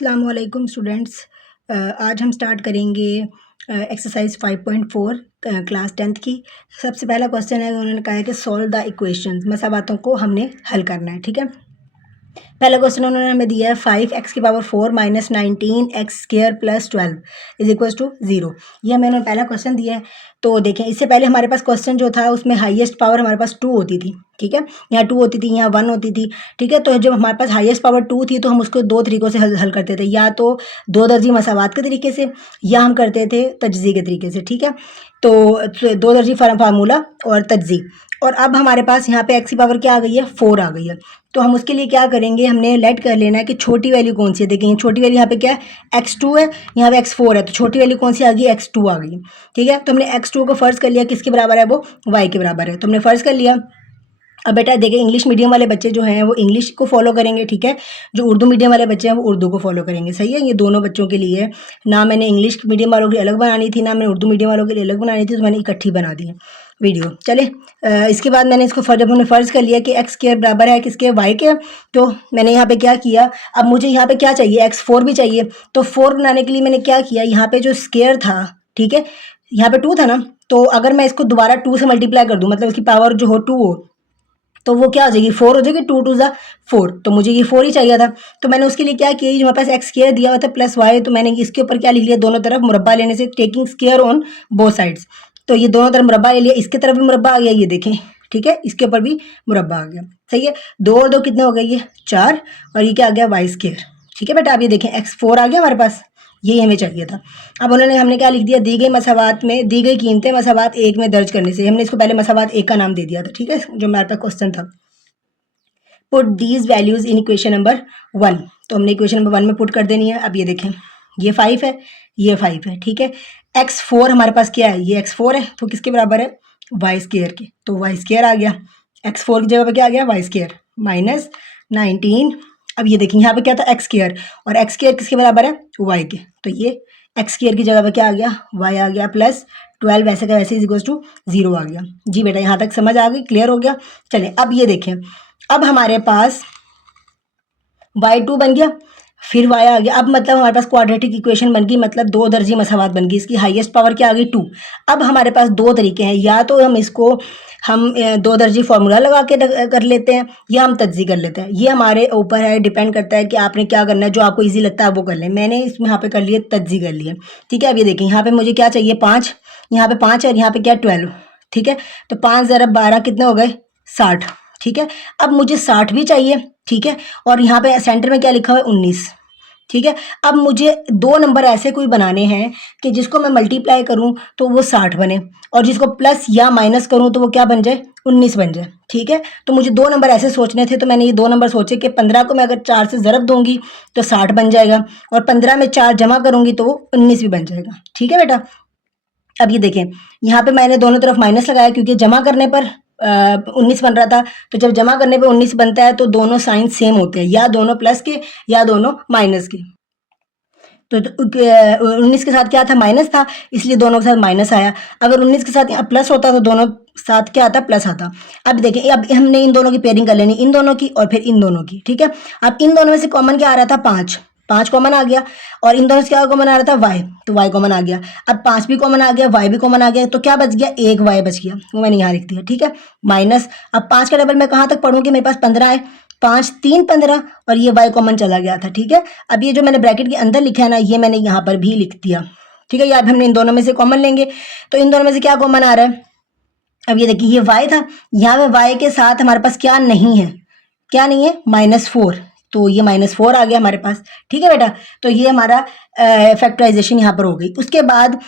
अस्सलाम वालेकुम स्टूडेंट्स। आज हम स्टार्ट करेंगे एक्सरसाइज 5.4 क्लास 10th की। सबसे पहला क्वेश्चन है, उन्होंने कहा है कि सॉल्व द इक्वेशंस, मसावातों को हमने हल करना है। ठीक है, पहला क्वेश्चन उन्होंने हमें दिया है 5x⁴ minus 19x² plus 12 is equal to 0। ये हमें उन्होंने पहला क्वेश्चन दिया है। तो देखें, इससे पहले हमारे पास क्वेश्चन जो था उसमें हाईएस्ट पावर हमारे पास 2 होती थी। ठीक है, यहाँ 2 होती थी, यहाँ 1 होती थी। ठीक है, तो जब हमारे पास हाईएस्ट पावर 2 थी तो हम उसको दो तरीक़ों से हल करते थे, या तो दो दर्जी मसावात के तरीके से, या हम करते थे तजज़ी के तरीके से। ठीक है, तो दो दर्जी फार्मूला और तजज़ी। और अब हमारे पास यहाँ पे x की पावर क्या आ गई है, 4 आ गई है। तो हम उसके लिए क्या करेंगे, हमने लेट कर लेना है कि छोटी वैल्यू कौन सी है। देखेंगे छोटी वैल्यू यहाँ पे क्या है, x2 है, यहाँ पे x4 है, तो छोटी वैल्यू कौन सी आ गई, x2 आ गई। ठीक है, तो हमने x2 को फ़र्ज़ कर लिया किसके बराबर है, वो y के बराबर है, तो हमने फ़र्ज़ कर लिया। अब बेटा देखें, इंग्लिश मीडियम वाले बच्चे जो हैं वो इंग्लिश को फॉलो करेंगे। ठीक है, जो उर्दू मीडियम वाले बच्चे हैं वो उर्दू को फॉलो करेंगे। सही है, ये दोनों बच्चों के लिए ना मैंने इंग्लिश मीडियम वालों की अलग बनानी थी, ना मैंने उर्दू मीडियम वालों के लिए अलग बनानी थी, तो मैंने इकट्ठी बना दी है वीडियो। चले, इसके बाद मैंने इसको जब हमने फ़र्ज़ कर लिया कि x² बराबर है किसके, y के, तो मैंने यहाँ पे क्या किया, अब मुझे यहाँ पे क्या चाहिए, x4 भी चाहिए। तो 4 बनाने के लिए मैंने क्या किया, यहाँ पे जो स्क्वायर था, ठीक है, यहाँ पे 2 था ना, तो अगर मैं इसको दोबारा 2 से मल्टीप्लाई कर दूँ, मतलब इसकी पावर जो हो 2 हो, तो वो क्या हो जाएगी, 4 हो जाएगी, 2 2 ज़ा 4। तो मुझे ये 4 ही चाहिए था। तो मैंने उसके लिए क्या किया, जो हमारे पास x² दिया हुआ था प्लस y, तो मैंने इसके ऊपर क्या लिख लिया, दोनों तरफ मुरब्बा लेने से, taking square on both sides. तो ये दोनों तरफ मुरब्बा ले लिया, इसके तरफ भी मुरब्बा आ गया, ये देखें। ठीक है, इसके ऊपर भी मुरब्बा आ गया। सही है, 2 और 2 कितने हो गए, ये 4, और ये क्या आ गया, y²। ठीक है बेटा, आप ये देखें x4 आ गया हमारे पास, यही हमें चाहिए था। अब हमने क्या लिख दिया, दी गई मसावात में दी गई कीमतें मसावात 1 में दर्ज करने से, हमने इसको पहले मसावात 1 का नाम दे दिया था। ठीक है, जो हमारे पास क्वेश्चन था, put these values in equation number 1, तो हमने इक्वेशन नंबर 1 में पुट कर देनी है। अब ये देखें, ये 5 है, ये 5 है। ठीक है, x4 हमारे पास क्या है, ये x4 है, तो किसके बराबर है, y² के, तो y² आ गया। x4 की जगह पे क्या आ गया, y² माइनस 19। अब ये देखें, यहाँ पे क्या था, x², और x² किसके बराबर है, y के, तो ये x² की जगह पे क्या आ गया, y आ गया, प्लस 12 वैसे का वैसे इज इक्वल टू 0 आ गया। जी बेटा, यहाँ तक समझ आ गई, क्लियर हो गया। चलें, अब ये देखें, अब हमारे पास y2 बन गया, फिर y आ गया। अब मतलब हमारे पास क्वाड्रेटिक इक्वेशन बन गई, मतलब दो दर्जी मसावात बन गई। इसकी हाईएस्ट पावर क्या आ गई, 2। अब हमारे पास दो तरीके हैं, या तो हम दो दर्जी फार्मूला लगा के कर लेते हैं, या हम तज्जी कर लेते हैं। ये हमारे ऊपर है, डिपेंड करता है कि आपने क्या करना है, जो आपको ईजी लगता है वो कर लें। मैंने इसमें यहाँ पे कर लिए, तज्जी कर लिए। ठीक है, अब ये देखें, यहाँ पे मुझे क्या चाहिए, 5, यहाँ पे 5 है, और यहाँ पे क्या, 12। ठीक है, तो 5 ज़रा 12 कितने हो गए, 60। ठीक है, अब मुझे 60 भी चाहिए। ठीक है, और यहाँ पे सेंटर में क्या लिखा हुआ है, 19। ठीक है, अब मुझे दो नंबर ऐसे कोई बनाने हैं कि जिसको मैं मल्टीप्लाई करूं तो वो 60 बने, और जिसको प्लस या माइनस करूं तो वो क्या बन जाए, 19 बन जाए। ठीक है, तो मुझे दो नंबर ऐसे सोचने थे, तो मैंने ये दो नंबर सोचे कि 15 को मैं अगर 4 से ज़रब दूंगी तो 60 बन जाएगा, और 15 में 4 जमा करूंगी तो वो 19 भी बन जाएगा। ठीक है बेटा, अब ये देखें, यहाँ पे मैंने दोनों तरफ माइनस लगाया, क्योंकि जमा करने पर 19 बन रहा था, तो जब जमा करने पे 19 बनता है तो दोनों साइन सेम होते हैं, या दोनों प्लस के या दोनों माइनस के। तो 19 के साथ क्या था, माइनस था, इसलिए दोनों के साथ माइनस आया। अगर 19 के साथ यहाँ प्लस होता तो दोनों साथ क्या आता, प्लस आता। अब देखिए, अब हमने इन दोनों की पेयरिंग कर लेनी, इन दोनों की और फिर इन दोनों की। ठीक है, अब इन दोनों में से कॉमन क्या आ रहा था, 5, 5 कॉमन आ गया, और इन दोनों से क्या कॉमन आ रहा था, y, तो y कॉमन आ गया। अब 5 भी कॉमन आ गया, y भी कॉमन आ गया, तो क्या बच गया, एक y बच गया, वो मैंने यहाँ लिख दिया। ठीक है, माइनस, अब 5 का डबल मैं कहाँ तक पढ़ूँ कि मेरे पास 15 है, 5 3 15, और ये y कॉमन चला गया था। ठीक है, अब ये जो मैंने ब्रैकेट के अंदर लिखा है ना, ये मैंने यहाँ पर भी लिख दिया। ठीक है, ये अब हमने इन दोनों में से कॉमन लेंगे, तो इन दोनों में से क्या कॉमन आ रहा है, अब ये देखिए, ये y था, यहाँ पे y के साथ हमारे पास क्या नहीं है, क्या नहीं है, -4, तो ये -4 आ गया हमारे पास। ठीक है बेटा, तो ये हमारा फैक्टराइजेशन यहाँ पर हो गई। उसके बाद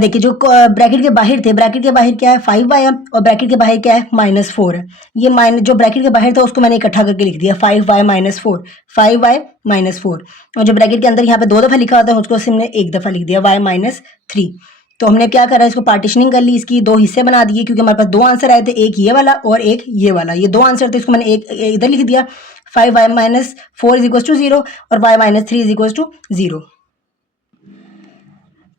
देखिए, जो ब्रैकेट के बाहर थे, ब्रैकेट के बाहर क्या है, 5y है, और ब्रैकेट के बाहर क्या है, -4 है। ये माइनस जो ब्रैकेट के बाहर था उसको मैंने इकट्ठा करके लिख दिया, 5y -4, 5y -4, और जो ब्रैकेट के अंदर यहाँ पे 2 दफ़ा लिखा होता है उसको हमने एक दफ़ा लिख दिया, y -3। तो हमने क्या करा, इसको पार्टीशनिंग कर ली, इसकी दो हिस्से बना दिए, क्योंकि हमारे पास दो आंसर आए थे, एक ये वाला और एक ये वाला। ये दो आंसर थे, इसको मैंने एक इधर लिख दिया, 5y -4 इज इक्वल टू 0, और y -3 इज इक्वल टू 0।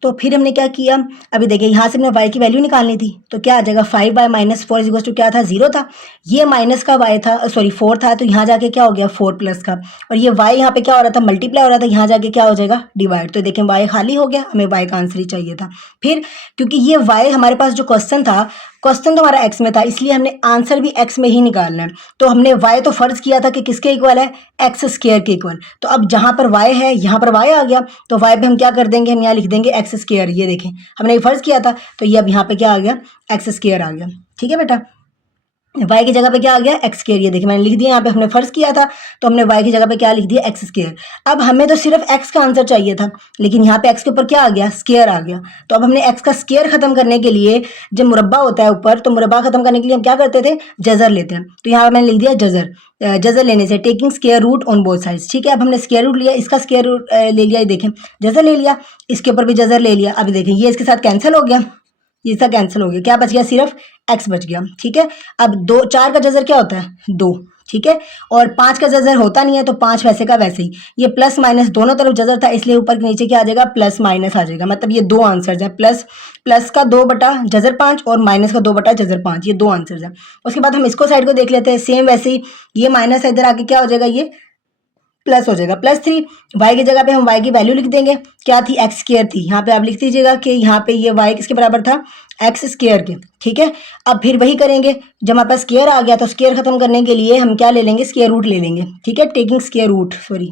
तो फिर हमने क्या किया, अभी देखिए यहाँ से हमने y की वैल्यू निकालनी थी, तो क्या आ जाएगा 5y माइनस 4 इक्वल टू क्या था, 0 था। ये माइनस का y था, सॉरी 4 था, तो यहाँ जाके क्या हो गया 4 प्लस का, और ये y यहाँ पे क्या हो रहा था, मल्टीप्लाई हो रहा था, यहाँ जाके क्या हो जाएगा डिवाइड। तो देखें y खाली हो गया, हमें y का आंसर ही चाहिए था। फिर क्योंकि ये y हमारे पास जो क्वेश्चन था, क्वेश्चन तो हमारा x में था, इसलिए हमने आंसर भी x में ही निकालना है। तो हमने y तो फर्ज किया था कि किसके इक्वल है, एक्स स्क्वायर के इक्वल। तो अब जहाँ पर y है यहाँ पर y आ गया, तो y पे हम क्या कर देंगे, हम यहाँ लिख देंगे एक्स स्क्वायर। ये देखें हमने फर्ज किया था, तो ये अब यहाँ पे क्या आ गया, एक्स स्क्वायर आ गया। ठीक है बेटा, y की जगह पे क्या आ गया, एक्स स्क्वायर। ये देखिए मैंने लिख दिया, यहाँ पे हमने फर्ज किया था, तो हमने y की जगह पे क्या लिख दिया, एक्स स्क्वायर। अब हमें तो सिर्फ x का आंसर चाहिए था, लेकिन यहाँ पे x के ऊपर क्या आ गया, स्क्वायर आ गया। तो अब हमने x का स्क्वायर खत्म करने के लिए, जब मुरब्बा होता है ऊपर, तो मुरब्बा खत्म करने के लिए हम क्या करते थे, जजर लेते हैं। तो यहाँ पे मैंने लिख दिया जजर। जजर लेने से taking square root on both sides. ठीक है, अब हमने स्क्वायर रूट लिया, इसका स्क्वायर रूट ले लिया, ये देखें जजर ले लिया, इसके ऊपर भी जजर ले लिया। अब देखें ये इसके साथ कैंसिल हो गया, इसका कैंसिल हो गया, क्या बच गया, सिर्फ x बच गया। ठीक है, अब 4 का जजर क्या होता है, 2। ठीक है, और 5 का जजर होता नहीं है, तो 5 वैसे का वैसे ही। ये प्लस माइनस दोनों तरफ जजर था, इसलिए ऊपर के नीचे क्या आ जाएगा, प्लस माइनस आ जाएगा। मतलब ये दो आंसर्स हैं, प्लस का 2 बटा जजर 5 और माइनस का 2 बटा जजर 5, ये दो आंसर्स हैं। उसके बाद हम इसको साइड को देख लेते हैं, सेम वैसे ही ये माइनस इधर आके क्या हो जाएगा, ये प्लस हो जाएगा, +3। y की जगह पे हम y की वैल्यू लिख देंगे, क्या थी, एक्स स्क्वायर थी। यहाँ पे आप लिख दीजिएगा कि यहाँ पे ये y किसके बराबर था, एक्स स्क्वायर के। ठीक है, अब फिर वही करेंगे, जब हमारे पास स्क्वायर आ गया तो स्क्वायर खत्म करने के लिए हम क्या ले लेंगे, स्क्वायर रूट ले लेंगे। ठीक है, taking square root, sorry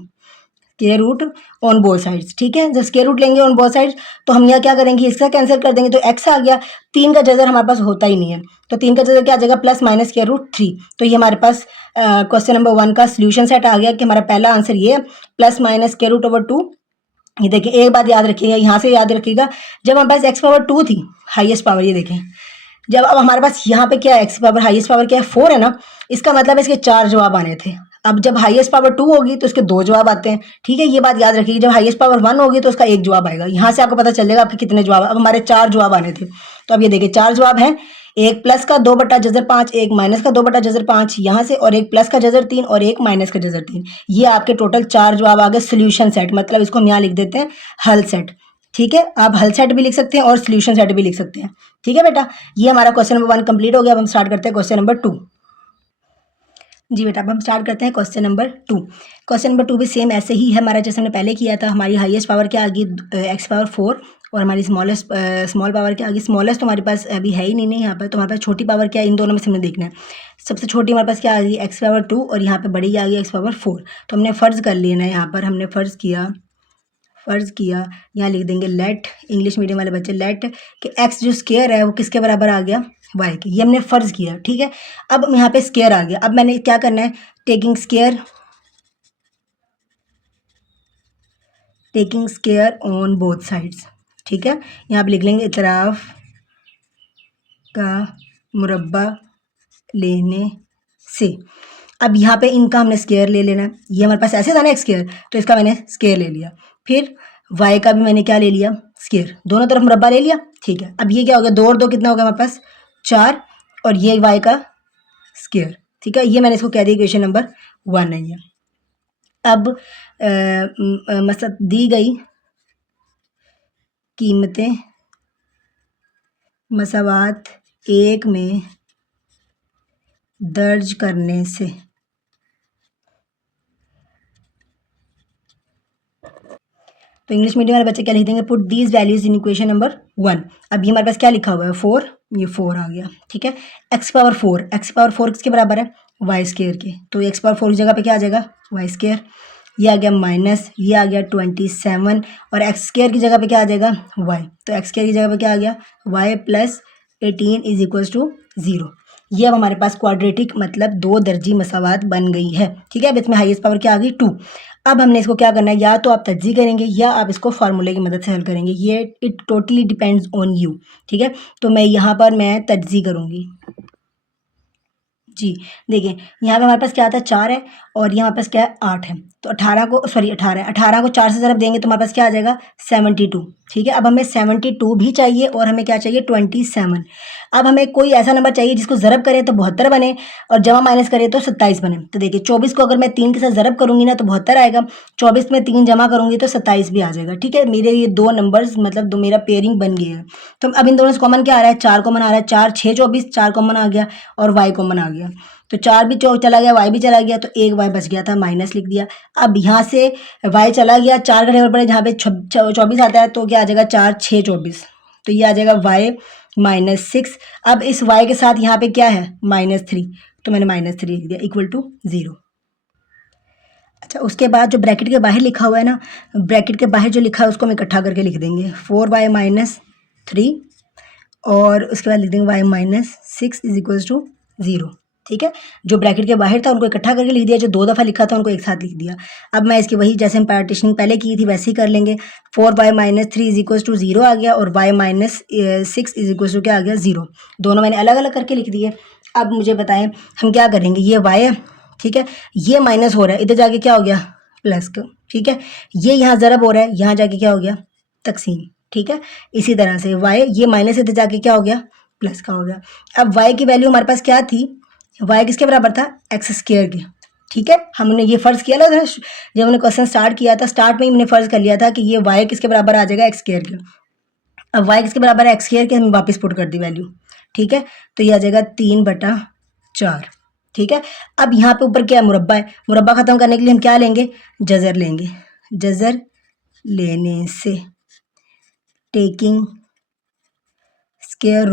square root on both sides. ठीक है, जब स्क्वायर रूट लेंगे ऑन बोथ साइड्स, तो हम यहाँ क्या करेंगे, इसका कैंसिल कर देंगे, तो x आ गया। 3 का जजर हमारे पास होता ही नहीं है, तो 3 का जजर क्या आ जाएगा, प्लस माइनस स्क्वायर रूट 3। तो ये हमारे पास क्वेश्चन नंबर 1 का सोल्यूशन सेट आ गया कि हमारा पहला आंसर ये है, plus minus square root over 2। ये देखिए एक बात याद रखिएगा, यहाँ से याद रखिएगा, जब हमारे पास एक्स पावर 2 थी, हाईएस्ट पावर, ये देखें जब अब हमारे पास यहाँ पे क्या है, एक्स पावर हाईएस्ट पावर क्या है, 4 है ना, इसका मतलब इसके 4 जवाब आने थे। अब जब हाईएस्ट पावर 2 होगी तो इसके 2 जवाब आते हैं। ठीक है, ये बात याद रखिएगा, जब हाईएस्ट पावर 1 होगी तो उसका 1 जवाब आएगा। यहाँ से आपको पता चलेगा आपके कितने जवाब। अब हमारे 4 जवाब आने थे, तो अब ये देखिए 4 जवाब हैं, एक प्लस का 2 बटा जजर 5, एक माइनस का 2 बटा जजर 5 यहाँ से, और एक प्लस का जजर 3 और एक माइनस का जजर 3। ये आपके टोटल 4 जवाब आ गए सोल्यूशन सेट, मतलब इसको हम यहाँ लिख देते हैं हल सेट। ठीक है, आप हल सेट भी लिख सकते हैं और सोल्यूशन सेट भी लिख सकते हैं। ठीक है बेटा, ये हमारा क्वेश्चन नंबर 1 कंप्लीट हो गया। अब हम स्टार्ट करते हैं क्वेश्चन नंबर 2। जी बेटा, अब हम स्टार्ट करते हैं क्वेश्चन नंबर 2। क्वेश्चन नंबर 2 भी सेम ऐसे ही है हमारा जैसे हमने पहले किया था। हमारी हाईएस्ट पावर क्या आ गई, एक्स पावर 4, और हमारी स्मॉल पावर क्या आ गई, स्मॉलेस्ट तो हमारे पास अभी है ही नहीं यहाँ पर, तो हमारे पास छोटी पावर क्या है, इन दोनों में से हमने देखना है। सबसे छोटी हमारे पास क्या आ गई, एक्स पावर 2, और यहाँ पे बड़ी आ गई एक्स पावर 4। तो हमने फ़र्ज़ कर लेना है, यहाँ पर हमने फ़र्ज़ किया, यहाँ लिख देंगे लेट, इंग्लिश मीडियम वाले बच्चे लेट कि एक्स जो स्क्वायर है वो किसके बराबर आ गया, वाई के। ये हमने फ़र्ज़ किया। ठीक है, अब यहाँ पे स्क्वायर आ गया, अब मैंने क्या करना है, taking square on both sides. ठीक है, यहाँ पे लिख लेंगे इतराफ का मुरब्बा लेने से। अब यहाँ पे इनका हमने स्क्वायर ले लेना है, ये हमारे पास ऐसे था ना एक्स स्क्वायर, तो इसका मैंने स्क्वायर ले लिया। फिर y का भी मैंने क्या ले लिया, स्क्वायर, दोनों तरफ मुरब्बा ले लिया। ठीक है, अब ये क्या हो गया, 2 और 2 कितना हो गया हमारे पास, 4, और ये y का स्क्वायर। ठीक है, ये मैंने इसको कह दिया इक्वेशन नंबर 1 नहीं है। अब मतलब दी गई कीमतें मसावात 1 में दर्ज करने से तो इंग्लिश मीडियम वाले बच्चे क्या लिख देंगे, put these values in equation number 1। अब ये हमारे पास क्या लिखा हुआ है, 4, ये 4 आ गया। ठीक है, एक्स पावर 4 किसके बराबर है, वाई स्क्वायर के, तो एक्स पावर 4 की जगह पे क्या आ जाएगा, वाई स्क्वायर। ये आ गया माइनस, ये आ गया 27, और एक्स स्क्वायर की जगह पे क्या आ जाएगा, वाई। तो एक्स स्क्वायर की जगह पे क्या आ गया, y plus 18 is equals to 0। ये अब हमारे पास क्वाड्रेटिक मतलब 2 दर्जी मसावात बन गई है। ठीक है, अब इसमें हाईएस्ट पावर क्या आ गई, 2। अब हमने इसको क्या करना है, या तो आप तज्जी करेंगे या आप इसको फार्मूले की मदद से हल करेंगे, ये it totally depends on you. ठीक है, तो मैं यहाँ पर मैं तज्जी करूँगी। जी देखिए, यहाँ पे हमारे पास क्या आता है, 4 है, और ये हमारे पास क्या है, 8 है। तो 18 को 4 से ज़रा देंगे तो हमारे पास क्या आ जाएगा, 72। ठीक है। अब हमें 72 भी चाहिए और हमें क्या चाहिए 27। अब हमें कोई ऐसा नंबर चाहिए जिसको ज़रब करें तो 72 बने और जमा माइनस करें तो 27 बने। तो देखिए 24 को अगर मैं 3 के साथ ज़रब करूँगी ना तो 72 आएगा, 24 में 3 जमा करूँगी तो 27 भी आ जाएगा। ठीक है, मेरे ये दो नंबर्स मतलब दो मेरा पेयरिंग बन गया है। तो अब इन दोनों से कॉमन क्या आ रहा है, 4 कॉमन आ रहा है, 4 6 24, 4 कॉमन आ गया और वाई कॉमन आ गया। तो 4 भी चला गया, वाई भी चला गया, तो एक वाई बच गया था, माइनस लिख दिया। अब यहाँ से वाई चला गया, 4 का टेबल पड़े जहाँ पे 24 आता है तो क्या आ जाएगा 4 6 24, तो ये आ जाएगा वाई -6। अब इस वाई के साथ यहाँ पे क्या है -3, तो मैंने -3 लिख दिया इक्वल टू 0। अच्छा, उसके बाद जो ब्रैकेट के बाहर लिखा हुआ है ना, ब्रैकेट के बाहर जो लिखा है उसको हम इकट्ठा करके लिख देंगे 4y -3 और उसके बाद लिख देंगे y -6 इज इक्वल्स टू 0। ठीक है, जो ब्रैकेट के बाहर था उनको इकट्ठा करके लिख दिया, जो 2 दफ़ा लिखा था उनको एक साथ लिख दिया। अब मैं इसकी वही जैसे हम पार्टीशनिंग पहले की थी वैसे ही कर लेंगे। 4y -3 इज इक्वल्स टू 0 आ गया और y -6 इज इक्वल्स टू क्या आ गया 0। दोनों मैंने अलग अलग करके लिख दिए। अब मुझे बताएं हम क्या करेंगे, ये y है, ठीक है, ये माइनस हो रहा है, इधर जाके क्या हो गया प्लस का। ठीक है, ये यहाँ ज़रब हो रहा है, यहाँ जाके क्या हो गया तकसीम। ठीक है, इसी तरह से y ये माइनस इधर जाके क्या हो गया प्लस का हो गया। अब y की वैल्यू हमारे पास क्या थी, y किसके बराबर था एक्स स्क्वायर के। ठीक है, हमने ये फ़र्ज़ किया था जब हमने क्वेश्चन स्टार्ट किया था, स्टार्ट में ही हमने फ़र्ज़ कर लिया था कि ये y किसके बराबर आ जाएगा एक्स स्क्वायर के। अब y किसके बराबर है एक्स स्क्वायर के, हम वापस पुट कर दी वैल्यू। ठीक है, तो ये आ जाएगा 3/4। ठीक है, अब यहाँ पे ऊपर क्या है मुरब्बा है, मुरब्बा ख़त्म करने के लिए हम क्या लेंगे जज़र लेंगे। जज़र लेने से taking square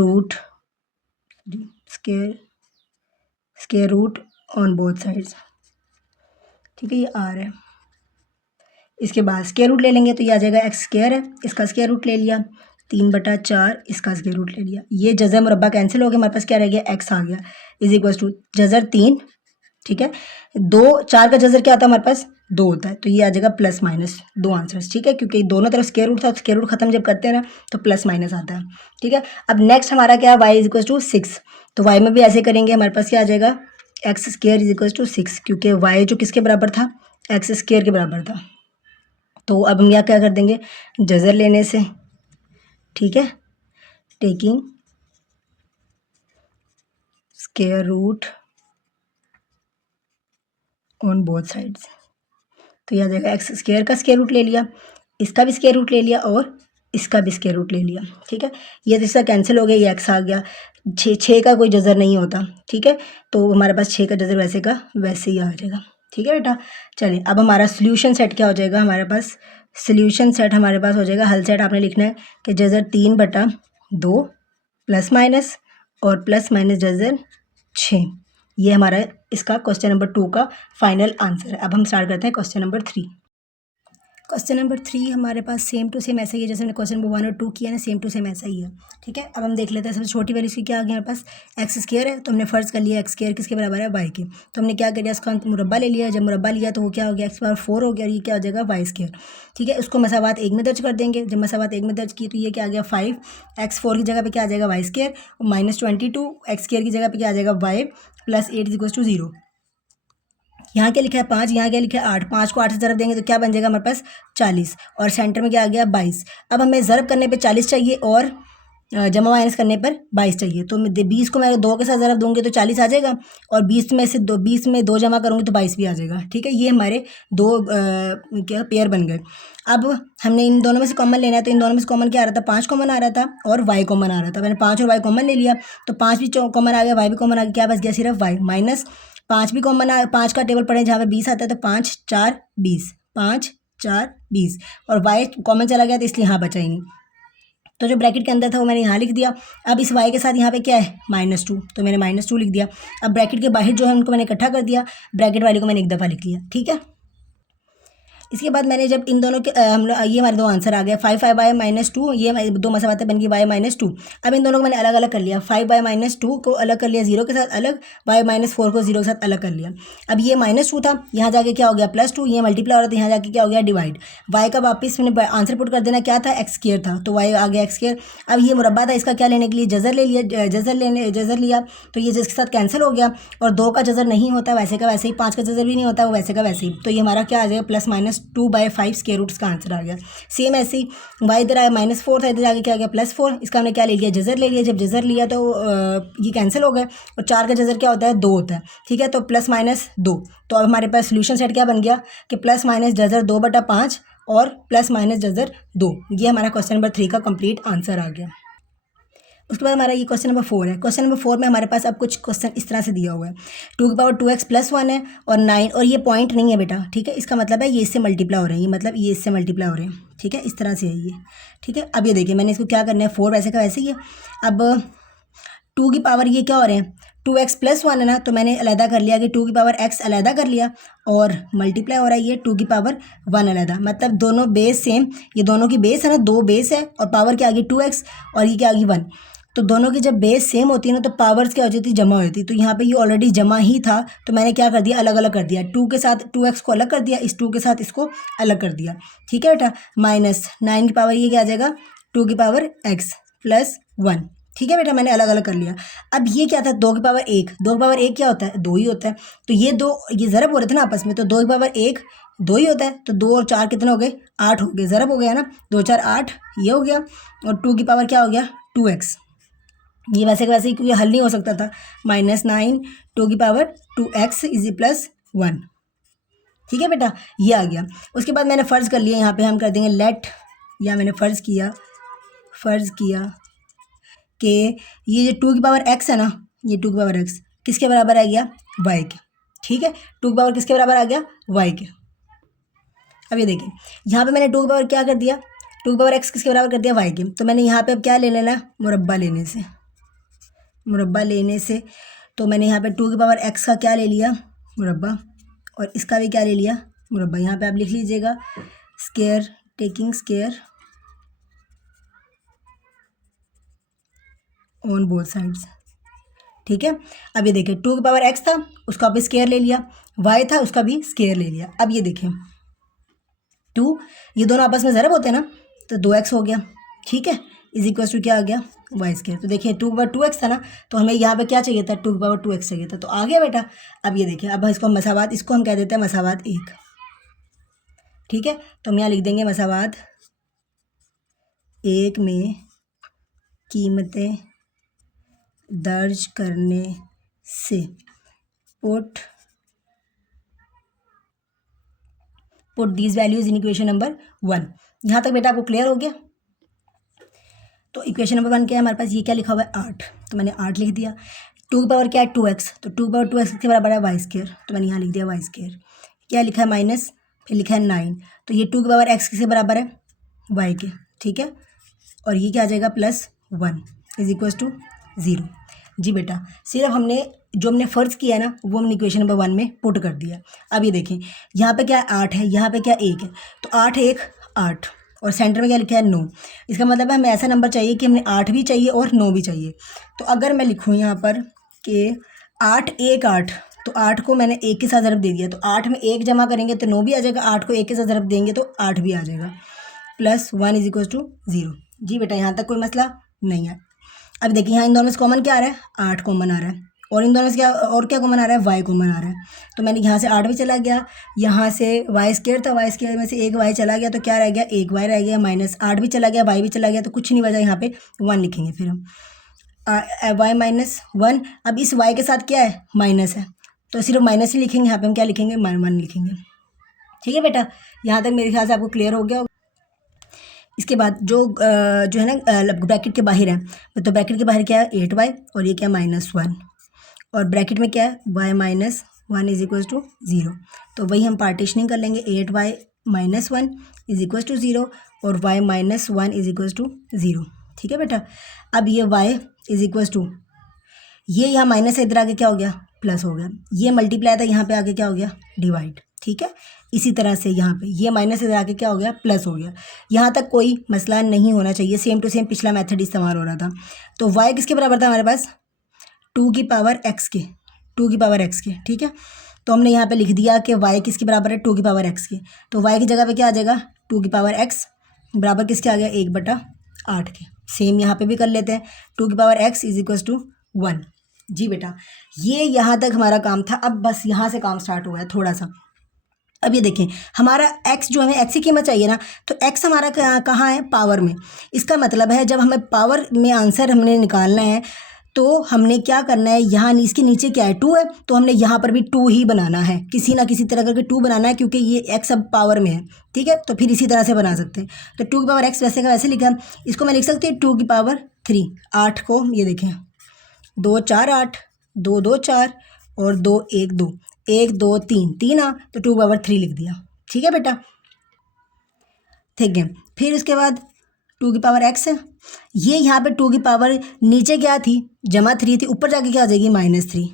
root on both sides. ठीक है, ये आर है, इसके बाद स्क्वायर रूट ले लेंगे तो ये आ जाएगा एक्स स्क्वायर है, इसका स्क्वायर रूट ले लिया, 3/4 इसका स्क्वायर रूट ले लिया। ये जज़र मुरब्बा कैंसिल हो गया, हमारे पास क्या रह गया एक्स आ गया इज इक्वल टू जज़र 3। ठीक है, 2 4 का जज़र क्या आता है हमारे पास 2 होता है, तो ये आ जाएगा प्लस माइनस 2 आंसर्स। ठीक है, क्योंकि दोनों तरफ स्क्वायर रूट था, स्क्वायर रूट खत्म जब करते हैं ना तो प्लस माइनस आता है। ठीक है, अब नेक्स्ट हमारा क्या है y इज इक्वल टू 6, तो y में भी ऐसे करेंगे, हमारे पास क्या आ जाएगा x square is equal to 6, क्योंकि y जो किसके बराबर था एक्स स्क्वायर के बराबर था। तो अब हम यहाँ क्या कर देंगे जज़र लेने से, ठीक है, taking square root on both sides, तो यह आ जाएगा एक्स स्क्वायर का स्क्वायर रूट ले लिया, इसका भी स्क्वायर रूट ले लिया और इसका भी स्क्वायर रूट ले लिया। ठीक है, ये इसका कैंसिल हो गया, ये एक्स आ गया। 6 का कोई जज़र नहीं होता। ठीक है, तो हमारे पास 6 का जज़र वैसे का वैसे ही आ जाएगा। ठीक है बेटा, चलिए अब हमारा सोल्यूशन सेट क्या हो जाएगा, हमारे पास सोल्यूशन सेट हमारे पास हो जाएगा, हल सेट आपने लिखना है कि जज़र 3/2 प्लस माइनस और प्लस माइनस जज़र 6, ये हमारा इसका क्वेश्चन नंबर 2 का फाइनल आंसर है। अब हम स्टार्ट करते हैं क्वेश्चन नंबर 3। क्वेश्चन नंबर 3 हमारे पास सेम टू सेम ऐसा ही है जैसे हमने क्वेश्चन नंबर 1 और 2 किया ना, सेम टू सेम ऐसा ही है। ठीक है, अब हम देख लेते हैं सबसे छोटी वैल्यू इसकी क्या आ गई हमारे पास एक्स स्क्वायर है, तो हमने फ़र्ज़ कर लिया एक्स स्क्वायर किसके बराबर है वाई के, तो हमने क्या कर दिया इसका मुरब्बा ले लिया, जब मुरब्बा लिया तो वो क्या हो गया x⁴ हो गया और ये क्या हो जाएगा वाई स्क्वायर। ठीक है, उसको मसावात एक में दर्ज कर देंगे, जब मसावात एक में दर्ज की तो ये क्या आ गया 5 x⁴ की जगह पे क्या आ जाएगा वाई स्क्वायर और -22 एक्स स्क्वायर की जगह पे क्या आ जाएगा y + 8 इज इक्वल टू 0। यहाँ क्या लिखा है 5, यहाँ क्या लिखा है 8, 5 को 8 से ज़रब देंगे तो क्या बन जाएगा हमारे पास 40 और सेंटर में क्या आ गया 22। अब हमें ज़रब करने पे 40 चाहिए और जमा माइनस करने पर 22 चाहिए, तो 20 को मैं 2 के साथ ज़रब दूंगी तो 40 आ जाएगा और 20 में 2 जमा करूँगी तो 22 भी आ जाएगा। ठीक है, ये हमारे दो क्या पेयर बन गए। अब हमने इन दोनों में से कॉमन लेना है, तो इन दोनों में से कॉमन क्या आ रहा था 5 कॉमन आ रहा था और y कॉमन आ रहा था, मैंने 5 और y कॉमन ले लिया तो 5 भी कॉमन आ गया, y भी कॉमन आ गया, क्या बच गया सिर्फ y माइनस 5 भी कॉमन 5 का टेबल पढ़े जहाँ पे 20 आता है तो 5 4 20, 5 4 20 और y कॉमन चला गया तो इसलिए यहाँ बचा ही नहीं, तो जो ब्रैकेट के अंदर था वो मैंने यहाँ लिख दिया। अब इस y के साथ यहाँ पे क्या है -2, तो मैंने -2 लिख दिया। अब ब्रैकेट के बाहर जो है उनको मैंने इकट्ठा कर दिया, ब्रैकेट वाले को मैंने एक दफ़ा लिख लिया। ठीक है, इसके बाद मैंने जब इन दोनों के हम लोग ये हमारे दो आंसर आ गए 5y -2, ये दो मसावातें बन गई y -2। अब इन दोनों को मैंने अलग अलग कर लिया, 5y -2 को अलग कर लिया 0 के साथ अलग, y -4 को 0 के साथ अलग कर लिया। अब ये -2 था, यहाँ जाके क्या हो गया +2, ये मल्टीप्लाई हो रहा था, यहाँ जाके क्या हो गया डिवाइड। y का वापस मैंने आंसर पुट कर देना, क्या था एक्स स्क्वायर था तो y आ गया एक्स स्क्वायर। अब ये मुरब्बा था, इसका क्या लेने के लिए जज़र ले लिया, जज़र लिया तो ये जिसके साथ कैंसिल हो गया और 2 का जज़र नहीं होता वैसे का वैसे ही, 5 का जज़र भी नहीं होता वो वैसे का वैसे ही, तो ये हमारा क्या आ जाएगा -2/5 स्क्वायर रूट का आंसर आ गया। सेम ऐसे ही y इधर आया -4 था, इधर आगे क्या आ गया +4, इसका हमने क्या ले लिया, जजर ले लिया। जब जजर लिया तो ये कैंसिल हो गया, और 4 का जजर क्या होता है, 2 होता है, ठीक है। तो +-2, तो अब हमारे पास सोल्यूशन सेट क्या बन गया कि +- जजर 2/5 और +- जजर 2। ये हमारा क्वेश्चन नंबर 3 का कंप्लीट आंसर आ गया। उसके बाद हमारा ये क्वेश्चन नंबर 4 है। क्वेश्चन नंबर 4 में हमारे पास अब कुछ क्वेश्चन इस तरह से दिया हुआ है, 2x + 1 है और 9, और ये पॉइंट नहीं है बेटा, ठीक है। इसका मतलब है ये इससे मल्टीप्लाई हो रहे हैं, ये मतलब ये इससे मल्टीप्लाई हो रहे हैं, ठीक है। इस तरह से है ये, ठीक है। अब ये देखिए मैंने इसको क्या करना है, 4 वैसे का वैसे ही है। अब 2 की पावर ये क्या हो रहे हैं, 2x + 1 है ना, तो मैंने अलहदा कर लिया कि 2 की पावर x अलहदा कर लिया, और मल्टीप्लाई हो रहा है ये 2 की पावर 1 अलहदा, मतलब दोनों बेस सेम, ये दोनों की बेस है ना, 2 बेस है और पावर क्या आ गई 2x, और ये क्या आ गई 1। तो दोनों की जब बेस सेम होती है ना, तो पावर्स क्या हो जाती है, जमा हो जाती है। तो यहाँ पे ये ऑलरेडी जमा ही था, तो मैंने क्या कर दिया, अलग अलग कर दिया। 2 के साथ 2x को अलग कर दिया, इस 2 के साथ इसको अलग कर दिया, ठीक है बेटा। -9 की पावर ये क्या आ जाएगा, 2 की पावर x + 1, ठीक है बेटा, मैंने अलग अलग कर लिया। अब ये क्या था, 2 की पावर 1, 2 की पावर 1 क्या होता है, 2 ही होता है। तो ये दो ये ज़रब हो रहे थे ना आपस में, तो 2 की पावर 1 2 ही होता है, तो 2 और 4 कितने हो गए, 8 हो गए, ज़रब हो गया ना, 2 4 8 ये हो गया, और 2 की पावर क्या हो गया 2x। ये वैसे के वैसे ही, क्योंकि हल नहीं हो सकता था, -9 2 की पावर 2x + 1, ठीक है बेटा, ये आ गया। उसके बाद मैंने फ़र्ज़ कर लिया, यहाँ पे हम कर देंगे लेट, या मैंने फ़र्ज़ किया कि ये जो 2 की पावर x है ना, ये 2 की पावर x किसके बराबर आ गया, y के, ठीक है। 2 की पावर किसके बराबर आ गया, y के। अब ये देखिए यहाँ पे मैंने 2 की पावर क्या कर दिया, 2 की पावर x किसके बराबर कर दिया, y के। तो मैंने यहाँ पे अब क्या ले लेना है, मुरब्बा लेने से, तो मैंने यहाँ पे 2 की पावर x का क्या ले लिया, मुरब्बा, और इसका भी क्या ले लिया, मुरब्बा। यहाँ पे आप लिख लीजिएगा square, taking square on both sides, ठीक है। अब ये देखिए 2 की पावर x था, उसका भी स्क्वायर ले लिया, y था उसका भी स्क्वायर ले लिया। अब ये देखिए 2, ये दोनों आपस में ज़रब होते हैं ना, तो 2x हो गया, ठीक है, = क्या आ गया, y²। तो देखिए 2 की पावर 2x था ना, तो हमें यहाँ पे क्या चाहिए था, 2 की पावर 2x चाहिए था, तो आ गया बेटा। अब ये देखिए, अब इसको मसावात, इसको हम कह देते हैं मसावात 1, ठीक है। तो हम यहाँ लिख देंगे मसावात 1 में कीमतें दर्ज करने से put these values in equation number 1। यहाँ तक बेटा आपको क्लियर हो गया। तो इक्वेशन नंबर 1 क्या है हमारे पास, ये क्या लिखा हुआ है 8, तो मैंने 8 लिख दिया। 2 की पावर क्या है 2x, तो 2 की पावर 2x के बराबर है y², तो मैंने यहाँ लिख दिया y²। क्या लिखा है माइनस, फिर लिखा है 9, तो ये 2 की पावर x किसके बराबर है, y के, ठीक है। और ये क्या आ जाएगा +1 = 0। जी बेटा, सिर्फ हमने जो हमने फ़र्ज़ किया है ना, वो हमने इक्वेशन नंबर 1 में पुट कर दिया। अब ये देखें यहाँ पे क्या 8 है, यहाँ पे क्या 1 है, तो 8 1 8, और सेंटर में क्या लिखा है 9। इसका मतलब है हमें ऐसा नंबर चाहिए कि हमें 8 भी चाहिए और 9 भी चाहिए। तो अगर मैं लिखूँ यहाँ पर कि 8 1 8, तो 8 को मैंने 1 के साथ ज़रब दे दिया, तो 8 में 1 जमा करेंगे तो 9 भी आ जाएगा, 8 को 1 के साथ ज़रब देंगे तो 8 भी आ जाएगा, +1 = 0। जी बेटा, यहाँ तक कोई मसला नहीं है। अब देखिए यहाँ इन दोनों में से कॉमन क्या आ रहा है, 8 कॉमन आ रहा है, और इन दोनों से क्या कॉमन आ रहा है, y कॉमन आ रहा है। तो मैंने यहाँ से 8 भी चला गया, यहाँ से y² था, y² में से एक y चला गया, तो क्या रह गया, एक y रह गया, -8 भी चला गया, y भी चला गया, तो कुछ नहीं बचा, यहाँ पे 1 लिखेंगे फिर हम y - 1। अब इस y के साथ क्या है, माइनस है, तो सिर्फ माइनस ही लिखेंगे, यहाँ पे हम क्या लिखेंगे, -1 लिखेंगे, ठीक है बेटा। यहाँ तक मेरे ख्याल से आपको क्लियर हो गया। इसके बाद जो है ना ब्रैकेट के बाहर है, तो ब्रैकेट के बाहर क्या है 8y, और ये क्या -1, और ब्रैकेट में क्या है y - 1 = 0। तो वही हम पार्टीशनिंग कर लेंगे, 8y - 1 = 0 और y - 1 = 0, ठीक है बेटा। अब ये y = ये यहाँ माइनस है, इधर आके क्या हो गया, प्लस हो गया, ये मल्टीप्लाई था, यहाँ पे आके क्या हो गया, डिवाइड, ठीक है। इसी तरह से यहाँ पे ये माइनस इधर आके क्या हो गया, प्लस हो गया। यहाँ तक कोई मसला नहीं होना चाहिए, सेम टू सेम पिछला मेथड इस्तेमाल हो रहा था। तो y किसके बराबर था हमारे पास, 2 की पावर x के, 2 की पावर x के, ठीक है। तो हमने यहाँ पे लिख दिया कि y किसके बराबर है, 2 की पावर x के। तो y की जगह पे क्या आ जाएगा, 2 की पावर x बराबर किसके आ गया, 1/8 के। सेम यहाँ पे भी कर लेते हैं, 2 की पावर x = 1। जी बेटा, ये यहाँ तक हमारा काम था। अब बस यहाँ से काम स्टार्ट हुआ है थोड़ा सा, अब ये देखें, हमारा x जो हमें x की कीमत चाहिए ना, तो x हमारा कहाँ है, पावर में। इसका मतलब है जब हमें पावर में आंसर हमने निकालना है तो हमने क्या करना है, यहाँ इसके नीचे क्या है, 2 है, तो हमने यहाँ पर भी 2 ही बनाना है, किसी ना किसी तरह करके 2 बनाना है, क्योंकि ये x अब पावर में है। ठीक है, तो फिर इसी तरह से बना सकते हैं। तो 2 की पावर x वैसे का वैसे लिखा, इसको मैं लिख सकती हूँ 2 की पावर 3। 8 को ये देखें, 2 4 8, 2 2 4 और 2 1 2, 1 2 3 3 आ, तो 2 पावर 3 लिख दिया। ठीक है बेटा, ठीक है। फिर उसके बाद 2 की पावर x है, ये यहाँ पे 2 की पावर नीचे क्या थी, जमा 3 थी, ऊपर जाके क्या आ जाएगी, -3।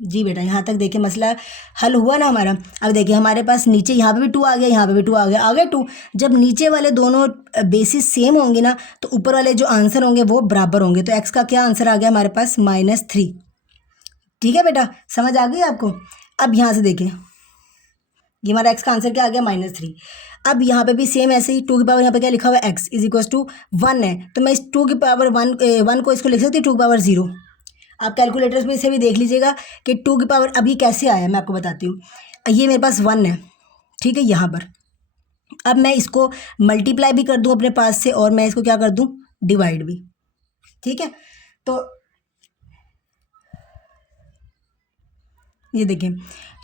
जी बेटा, यहाँ तक देखिए मसला हल हुआ ना हमारा। अब देखिए हमारे पास नीचे यहाँ पे भी 2 आ गया, यहाँ पे भी 2 आ गया, आ गए 2। जब नीचे वाले दोनों बेसिस सेम होंगे ना, तो ऊपर वाले जो आंसर होंगे वो बराबर होंगे। तो x का क्या आंसर आ गया हमारे पास, -3। ठीक है बेटा, समझ आ गई आपको। अब यहाँ से देखें, ये हमारा x का आंसर क्या आ गया, -3। अब यहाँ पे भी सेम ऐसे ही 2 की पावर यहाँ पे क्या लिखा हुआ है, x इज इक्वल टू 1 है, तो मैं इस 2 की पावर 1 को इसको लिख सकती हूँ 2 की पावर 0। आप कैलकुलेटर्स में इसे भी देख लीजिएगा कि 2 की पावर अब ये कैसे आया, मैं आपको बताती हूँ। ये मेरे पास 1 है, ठीक है, यहाँ पर। अब मैं इसको मल्टीप्लाई भी कर दूँ अपने पास से, और मैं इसको क्या कर दूँ, डिवाइड भी। ठीक है, तो ये देखिए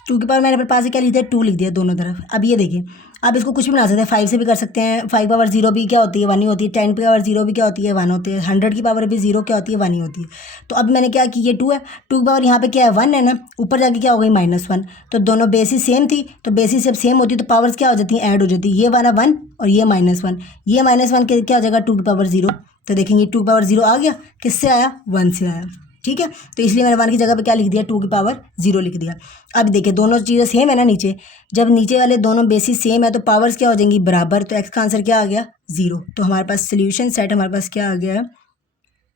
2 की पावर मैंने अपने पास से क्या लिख दिया, 2 लिख दिया दोनों तरफ। अब ये देखिए, अब इसको कुछ भी बना सकते हैं, 5 से भी कर सकते हैं। 5 पावर 0 भी क्या होती है, 1 ही होती है। 10 की पावर 0 भी क्या होती है, 1 होती है। 100 की पावर भी 0 क्या होती है, 1 ही होती है। तो अब मैंने क्या की, ये 2 है, 2 की पावर यहाँ पे क्या है, 1 है ना, ऊपर जाके क्या हो गई, -1। तो दोनों बेसिस सेम थी, तो बेसिस जब सेम होती है तो पावर्स क्या हो जाती हैं, ऐड हो जाती है। ये वाला 1 और ये -1, ये -1 के क्या हो जाएगा, 2 की पावर 0। तो देखेंगे 2 की पावर 0 आ गया, किससे आया, 1 से आया। ठीक है, तो इसलिए मैंने 1 की जगह पे क्या लिख दिया, 2 की पावर 0 लिख दिया। अब देखिए दोनों चीज़ें सेम है ना नीचे, जब नीचे वाले दोनों बेसिस सेम है तो पावर्स क्या हो जाएंगी, बराबर। तो x का आंसर क्या आ गया, 0। तो हमारे पास सोल्यूशन सेट हमारे पास क्या आ गया,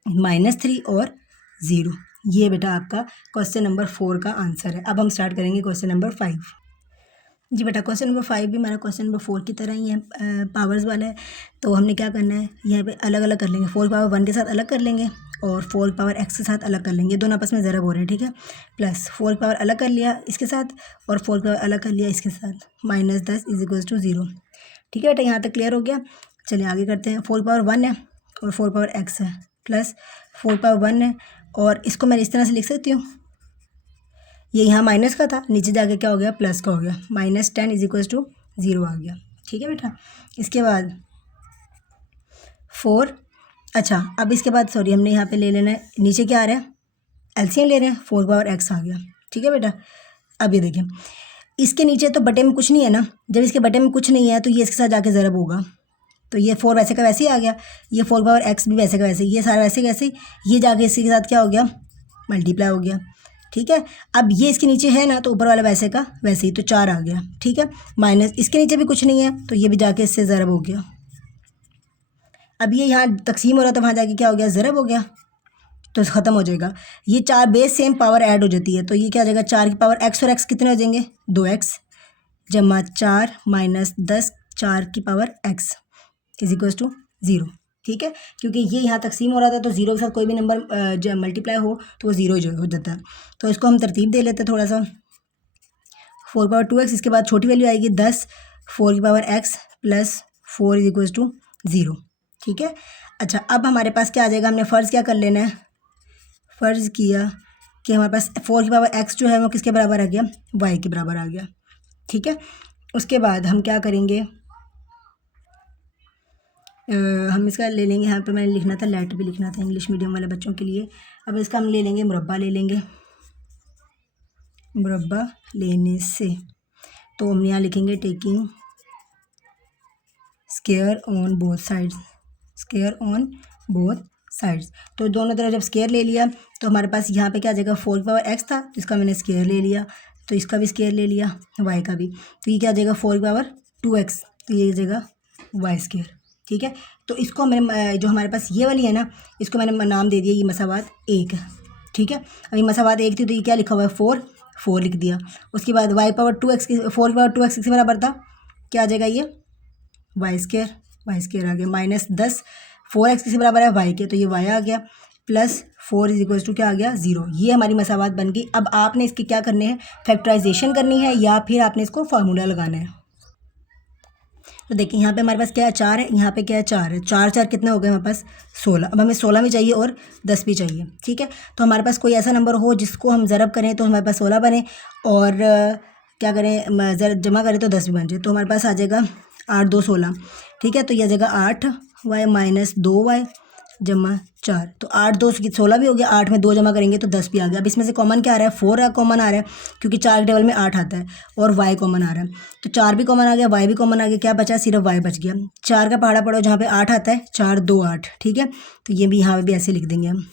-3 और 0। ये बेटा आपका क्वेश्चन नंबर 4 का आंसर है। अब हम स्टार्ट करेंगे क्वेश्चन नंबर 5। जी बेटा, क्वेश्चन नंबर 5 भी हमारा क्वेश्चन नंबर 4 की तरह ही है, पावर्स वाला है। तो हमने क्या करना है, यहाँ पे अलग अलग कर लेंगे। 4 की पावर 1 के साथ अलग कर लेंगे और 4 की पावर x के साथ अलग कर लेंगे, दोनों आपस में ज़रब हो रहे हैं। ठीक है, प्लस 4 की पावर अलग कर लिया इसके साथ और 4 की पावर अलग कर लिया इसके साथ, -10 इज इक्वल टू 0। ठीक है बेटा, यहाँ तक क्लियर हो गया। चलिए आगे करते हैं। 4 की पावर 1 है और 4 की पावर x है, प्लस 4 की पावर 1 है, और इसको मैं इस तरह से लिख सकती हूँ, ये यहाँ माइनस का था, नीचे जाके क्या हो गया, प्लस का हो गया, -10 इज इक्वल टू 0 आ गया। ठीक है बेटा, इसके बाद 4, अच्छा अब इसके बाद सॉरी हमने यहाँ पे ले लेना है, नीचे क्या आ रहा है, एलसीएम ले रहे हैं, 4 पावर x आ गया। ठीक है बेटा, अब ये देखिए इसके नीचे तो बटे में कुछ नहीं है ना, जब इसके बटे में कुछ नहीं है तो ये इसके साथ जाके ज़रब होगा, तो ये 4 वैसे का वैसे ही आ गया, ये 4 पावर x भी वैसे का वैसे, ये सारा वैसे कैसे, ये जाके इसके साथ क्या हो गया, मल्टीप्लाई हो गया। ठीक है, अब ये इसके नीचे है ना, तो ऊपर वाला वैसे का वैसे ही, तो 4 आ गया। ठीक है, माइनस इसके नीचे भी कुछ नहीं है, तो ये भी जाके इससे ज़रब हो गया। अब ये यहाँ तकसीम हो रहा था, वहाँ जाके क्या हो गया, ज़रब हो गया, तो ख़त्म हो जाएगा। ये 4 बेस सेम पावर ऐड हो जाती है, तो ये क्या हो जाएगा, 4 की पावर x और x कितने हो जाएंगे, 2x जमा 4 माइनस 10 4 की power x is equal to 0। ठीक है, क्योंकि ये यहाँ तकसीम हो रहा था, तो 0 के साथ कोई भी नंबर जब मल्टीप्लाई हो तो वो 0 जो हो जाता है। तो इसको हम तरतीब दे लेते हैं थोड़ा सा। 4 पावर 2x, इसके बाद छोटी वैल्यू आएगी 10, 4 की power x plus 4 is equal to 0। ठीक है, अच्छा अब हमारे पास क्या आ जाएगा, हमने फ़र्ज़ क्या कर लेना है, फ़र्ज़ किया कि हमारे पास 4 की पावर x जो है वो किसके बराबर आ गया, y के बराबर आ गया। ठीक है, उसके बाद हम क्या करेंगे, हम इसका ले लेंगे, यहाँ पे मैंने लिखना था लेट भी लिखना था इंग्लिश मीडियम वाले बच्चों के लिए। अब इसका हम ले लेंगे मुरब्बा, ले लेंगे मुरब्बा लेने से, तो हम यहाँ लिखेंगे taking square on both sides, square on both sides. तो दोनों तरफ जब स्क्वायर ले लिया तो हमारे पास यहाँ पे क्या आ जाएगा, 4 की पावर x था, तो इसका मैंने स्क्वायर ले लिया, तो इसका भी स्क्वायर ले लिया, y का भी, तो ये क्या आ जाएगा 4 की पावर 2x, तो ये जाएगा y स्क्वायर। ठीक है, तो इसको मैंने जो हमारे पास ये वाली है ना, इसको मैंने नाम दे दिया, ये मसावात 1 है। ठीक है, अब ये मसावात 1 थी, तो ये क्या लिखा हुआ है, 4 लिख दिया। उसके बाद y पावर 2x की 4 की पावर 2x किसके बराबर था, क्या आ जाएगा, ये y स्क्वायर आ गया, -10 4x किसके बराबर है, y के, तो ये y आ गया। प्लस 4 इज इक्वल्स टू क्या आ गया 0। ये हमारी मसावात बन गई। अब आपने इसकी क्या करने हैं, फैक्टराइजेशन करनी है या फिर आपने इसको फार्मूला लगाना है। तो देखिए यहाँ पे हमारे पास क्या है 4 है, यहाँ पे क्या है 4 है, 4 4 कितना हो गया हमारे पास 16। अब हमें 16 भी चाहिए और 10 भी चाहिए, ठीक है। तो हमारे पास कोई ऐसा नंबर हो जिसको हम ज़रब करें तो हमारे पास 16 बने और क्या करें जमा करें तो 10 भी बन जाए। तो हमारे पास आ जाएगा 8 2 16, ठीक है। तो यह आ जाएगा 8y माइनस 2y जमा 4। तो 8 2 16 भी हो गया, 8 में 2 जमा करेंगे तो 10 भी आ गया। अब इसमें से कॉमन क्या आ रहा है, 4 कॉमन आ रहा है क्योंकि 4 के टेबल में 8 आता है और y कॉमन आ रहा है। तो 4 भी कॉमन आ गया, y भी कॉमन आ गया, क्या बचा, सिर्फ y बच गया। 4 का पहाड़ा पड़ो जहाँ पे 8 आता है, 4 2 8, ठीक है। तो ये भी यहाँ पे भी ऐसे लिख देंगे हम।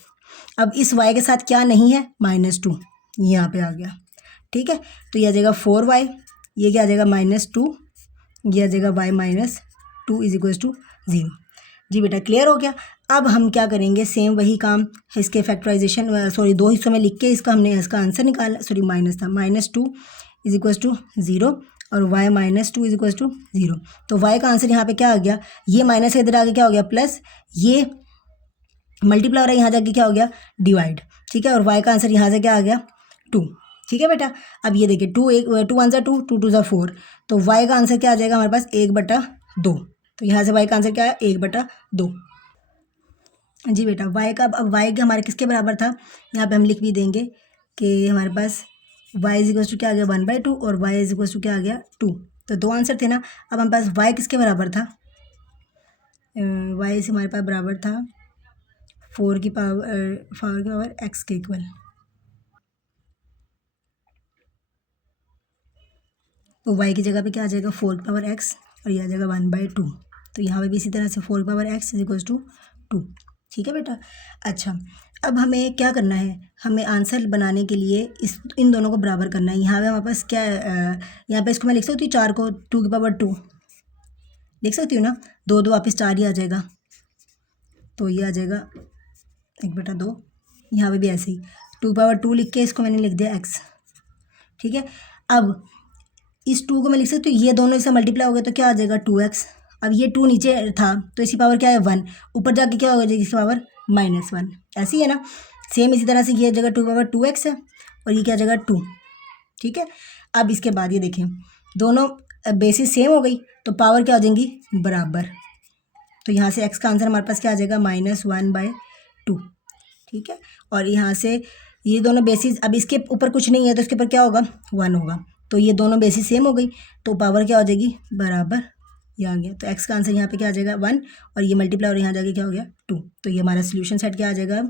अब इस y के साथ क्या नहीं है, -2 यहाँ पे आ गया, ठीक है। तो ये आ जाएगा 4y, ये क्या आ जाएगा -2, ये आ जाएगा y minus 2 is equals to 0। जी बेटा क्लियर हो गया। अब हम क्या करेंगे, सेम वही काम, इसके फैक्टराइजेशन सॉरी 2 हिस्सों में लिख के इसका हमने इसका आंसर निकाला, सॉरी माइनस था, -2 इज इक्वल्स टू 0 और y -2 इज इक्वल्स टू 0। तो y का आंसर यहाँ पे क्या आ गया, ये माइनस इधर आगे क्या हो गया प्लस, ये मल्टीप्लाई हो रहा है, यहाँ जाके क्या हो गया डिवाइड, ठीक है। और y का आंसर यहाँ से क्या आ गया 2, ठीक है बेटा। अब ये देखिए 2 1 ज़ा 2 2 2 ज़ा 4, तो y का आंसर क्या आ जाएगा हमारे पास 1/2। तो यहाँ से y का आंसर क्या है 1/2। जी बेटा y का, अब y का हमारे किसके बराबर था, यहाँ पे हम लिख भी देंगे कि हमारे पास y इज इक्वल्स टू क्या आ गया 1/2 और y इज इक्वल्स टू क्या आ गया 2। तो 2 आंसर थे ना। अब हमारे पास y किसके बराबर था, y से हमारे पास बराबर था 4 की पावर x के इक्वल। तो y की जगह पे क्या आ जाएगा 4 की पावर x और ये आ जाएगा 1/2। तो यहाँ पे भी इसी तरह से 4 की power x is equals to 2, ठीक है बेटा। अच्छा अब हमें क्या करना है, हमें आंसर बनाने के लिए इन दोनों को बराबर करना है। यहाँ पे हमारे पास क्या है, यहाँ पे इसको मैं लिख सकती हूँ 4 को 2 की पावर 2 लिख सकती हूँ ना, 2 2 वापस 4 ही आ जाएगा, तो ये आ जाएगा 1/2। यहाँ पे भी ऐसे ही 2 की पावर 2 लिख के इसको मैंने लिख दिया x, ठीक है। अब इस 2 को मैं लिख सकती हूँ, ये दोनों इससे मल्टीप्लाई हो गए तो क्या आ जाएगा 2x। अब ये 2 नीचे था तो इसकी पावर क्या है 1, ऊपर जाके क्या हो जाएगी इसकी पावर -1, ऐसी है ना। सेम इसी तरह से ये जगह 2 की पावर 2x है और ये क्या जगह 2, ठीक है। अब इसके बाद ये देखें दोनों बेसिस सेम हो गई तो पावर क्या हो जाएंगी बराबर। तो यहाँ से x का आंसर हमारे पास क्या आ जाएगा -1/2, ठीक है। और यहाँ से ये दोनों बेसिस, अब इसके ऊपर कुछ नहीं है तो इसके ऊपर क्या होगा 1 होगा, तो ये दोनों बेसिस सेम हो गई तो पावर क्या हो जाएगी बराबर, ये आ गया। तो x का आंसर यहाँ पे क्या आ जाएगा 1 और ये मल्टीप्लाई और यहाँ जाके क्या हो गया 2। तो ये हमारा सोल्यूशन सेट क्या आ जाएगा,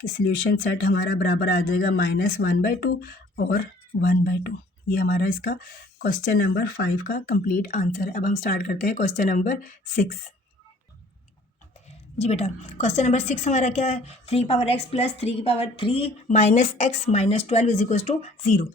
कि सोल्यूशन सेट हमारा बराबर आ जाएगा -1/2 और 1/2। ये हमारा इसका क्वेश्चन नंबर 5 का कंप्लीट आंसर है। अब हम स्टार्ट करते हैं क्वेश्चन नंबर 6। जी बेटा क्वेश्चन नंबर 6 हमारा क्या है, 3 की पावर x प्लस 3 की power 3 minus x minus 12 is equals to 0।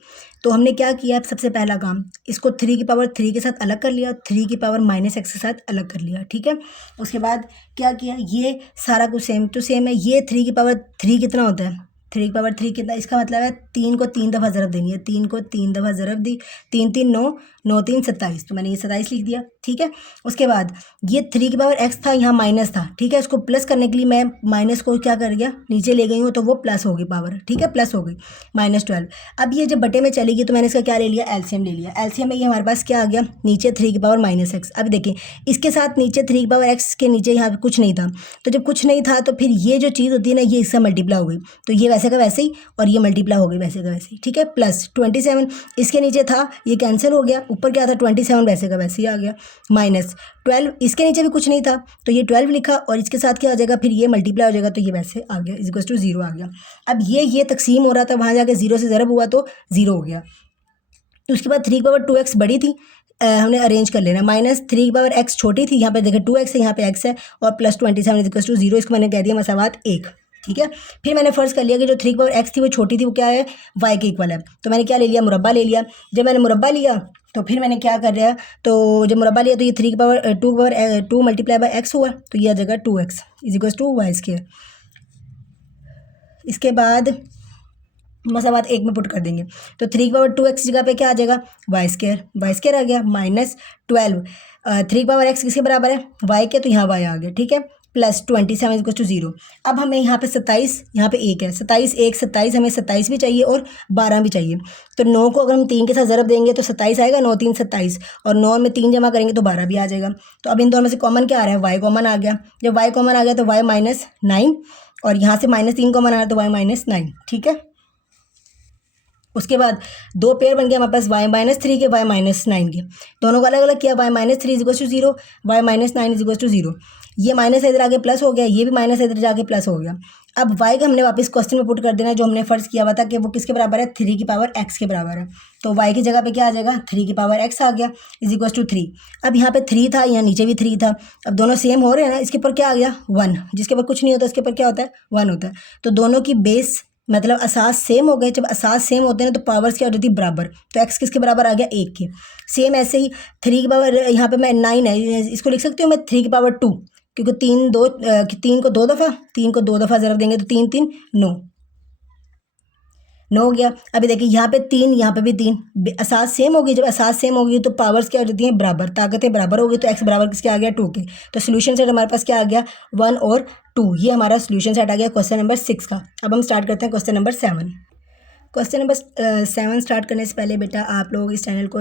तो हमने क्या किया, सबसे पहला काम इसको 3 की पावर 3 के साथ अलग कर लिया, 3 की पावर -x के साथ अलग कर लिया, ठीक है। उसके बाद क्या किया, ये सारा कुछ सेम टू सेम है। ये 3 की पावर 3 कितना होता है, 3 की पावर 3 कितना, इसका मतलब है 3 को 3 दफ़ा ज़रब देनी है, 3 को 3 दफ़ा ज़रब दी, 3 3 9 9 3 27, तो मैंने ये 27 लिख दिया, ठीक है। उसके बाद ये 3 की पावर x था, यहाँ माइनस था, ठीक है। इसको प्लस करने के लिए मैं माइनस को क्या कर गया नीचे ले गई हूँ तो वो प्लस होगी पावर, ठीक है, प्लस हो गई -12। अब ये जब बटे में चलेगी तो मैंने इसका क्या ले लिया एलसीएम ले लिया। एलसीएम में ये हमारे पास क्या आ गया, नीचे 3 की पावर -x। अब देखें इसके साथ नीचे 3 की पावर x के नीचे यहाँ पे कुछ नहीं था, तो जब कुछ नहीं था तो फिर ये जो चीज़ होती है ना ये इससे मल्टीप्लाई हो गई, तो ये वैसे का वैसे ही और ये मल्टीप्लाई हो गई वैसे का वैसे ही, ठीक है। प्लस 27 इसके नीचे था, ये कैंसिल हो गया, ऊपर क्या था 27 वैसे का वैसे ही आ गया, -12 इसके नीचे भी कुछ नहीं था तो ये 12 लिखा और इसके साथ क्या हो जाएगा फिर ये मल्टीप्लाई हो जाएगा तो ये वैसे आ गया इज इक्वल टू 0 आ गया। अब ये तकसीम हो रहा था, वहाँ जाके 0 से ज़रब हुआ तो 0 हो गया। तो उसके बाद 3 की पावर 2x बड़ी थी, हमने अरेंज कर लेना, -3 की पावर x छोटी थी, यहाँ पे देखें 2x है, यहाँ पे x है और +27 इज इक्वल टू 0, इसको मैंने कह दिया मसावात 1, ठीक है। फिर मैंने फर्ज कर लिया कि जो 3 की पावर x थी वो छोटी थी, वो क्या है y के इक्वल है, तो मैंने क्या ले लिया मुरब्बा ले लिया। जब मैंने मुरब्बा लिया तो फिर मैंने क्या कर दिया, तो जब मुरब्बा लिया तो ये 3 की पावर 2 की पावर 2 मल्टीप्लाई बाय x हुआ तो ये आ जाएगा 2x is equal to y²। इसके बाद मसावात 1 में पुट कर देंगे तो 3 की पावर 2x जगह पे क्या आ जाएगा y² आ गया, -12 3 की पावर x किसके बराबर है y के, तो यहाँ y आ गया, ठीक है। Plus 27 equal to 0। अब हमें यहाँ पे 27, यहाँ पे 1 है, 27 1 27, हमें 27 भी चाहिए और 12 भी चाहिए। तो 9 को अगर हम 3 के साथ ज़रब देंगे तो 27 आएगा, 9 3 27, और 9 में 3 जमा करेंगे तो 12 भी आ जाएगा। तो अब इन दोनों में से कॉमन क्या आ रहा है, वाई कॉमन आ गया। जब वाई कॉमन आ गया तो वाई -9, और यहाँ से -3 कॉमन आ रहा है तो वाई -9, ठीक है। उसके बाद दो पेयर बन गया हमारे पास y-3 के, y-9 के, दोनों को अलग अलग किया। y-3 is equal to 0, y-9 is equal to 0। ये माइनस इधर आगे प्लस हो गया, ये भी माइनस इधर जाके प्लस हो गया। अब y का हमने वापस क्वेश्चन में पुट कर देना है, जो हमने फर्ज किया हुआ था कि वो किसके बराबर है, 3 की पावर x के बराबर है। तो y की जगह पे क्या आ जाएगा, 3 की पावर x आ गया, इज इक्वल टू 3। अब यहाँ पे 3 था, यहाँ नीचे भी 3 था। अब दोनों सेम हो रहे हैं ना, इसके ऊपर क्या आ गया, 1। जिसके ऊपर कुछ नहीं होता उसके ऊपर क्या होता है, 1 होता है। तो दोनों की बेस मतलब असास सेम हो गए। जब असास सेम होते हैं तो पावर्स क्या हो जाती है, बराबर। तो x किसके बराबर आ गया, 1 के। सेम ऐसे ही 3 की पावर, यहाँ पे मैं 9 है, इसको लिख सकती हूँ मैं 3 की पावर 2, क्योंकि 3 को 2 दफ़ा ज़रब देंगे तो 3 3 9 हो गया। अभी देखिए यहाँ पे 3, यहाँ पे भी 3, असास सेम होगी। जब असास सेम होगी तो पावर्स क्या हो जाती हैं, बराबर। ताकतें बराबर होगी तो x बराबर किसके आ गया, 2 के। तो सोल्यूशन सेट हमारे पास क्या आ गया, 1 और 2। ये हमारा सोल्यूशन सेट आ गया क्वेश्चन नंबर 6 का। अब हम स्टार्ट करते हैं question number 7। Question number 7 start करने से पहले बेटा आप लोग इस चैनल को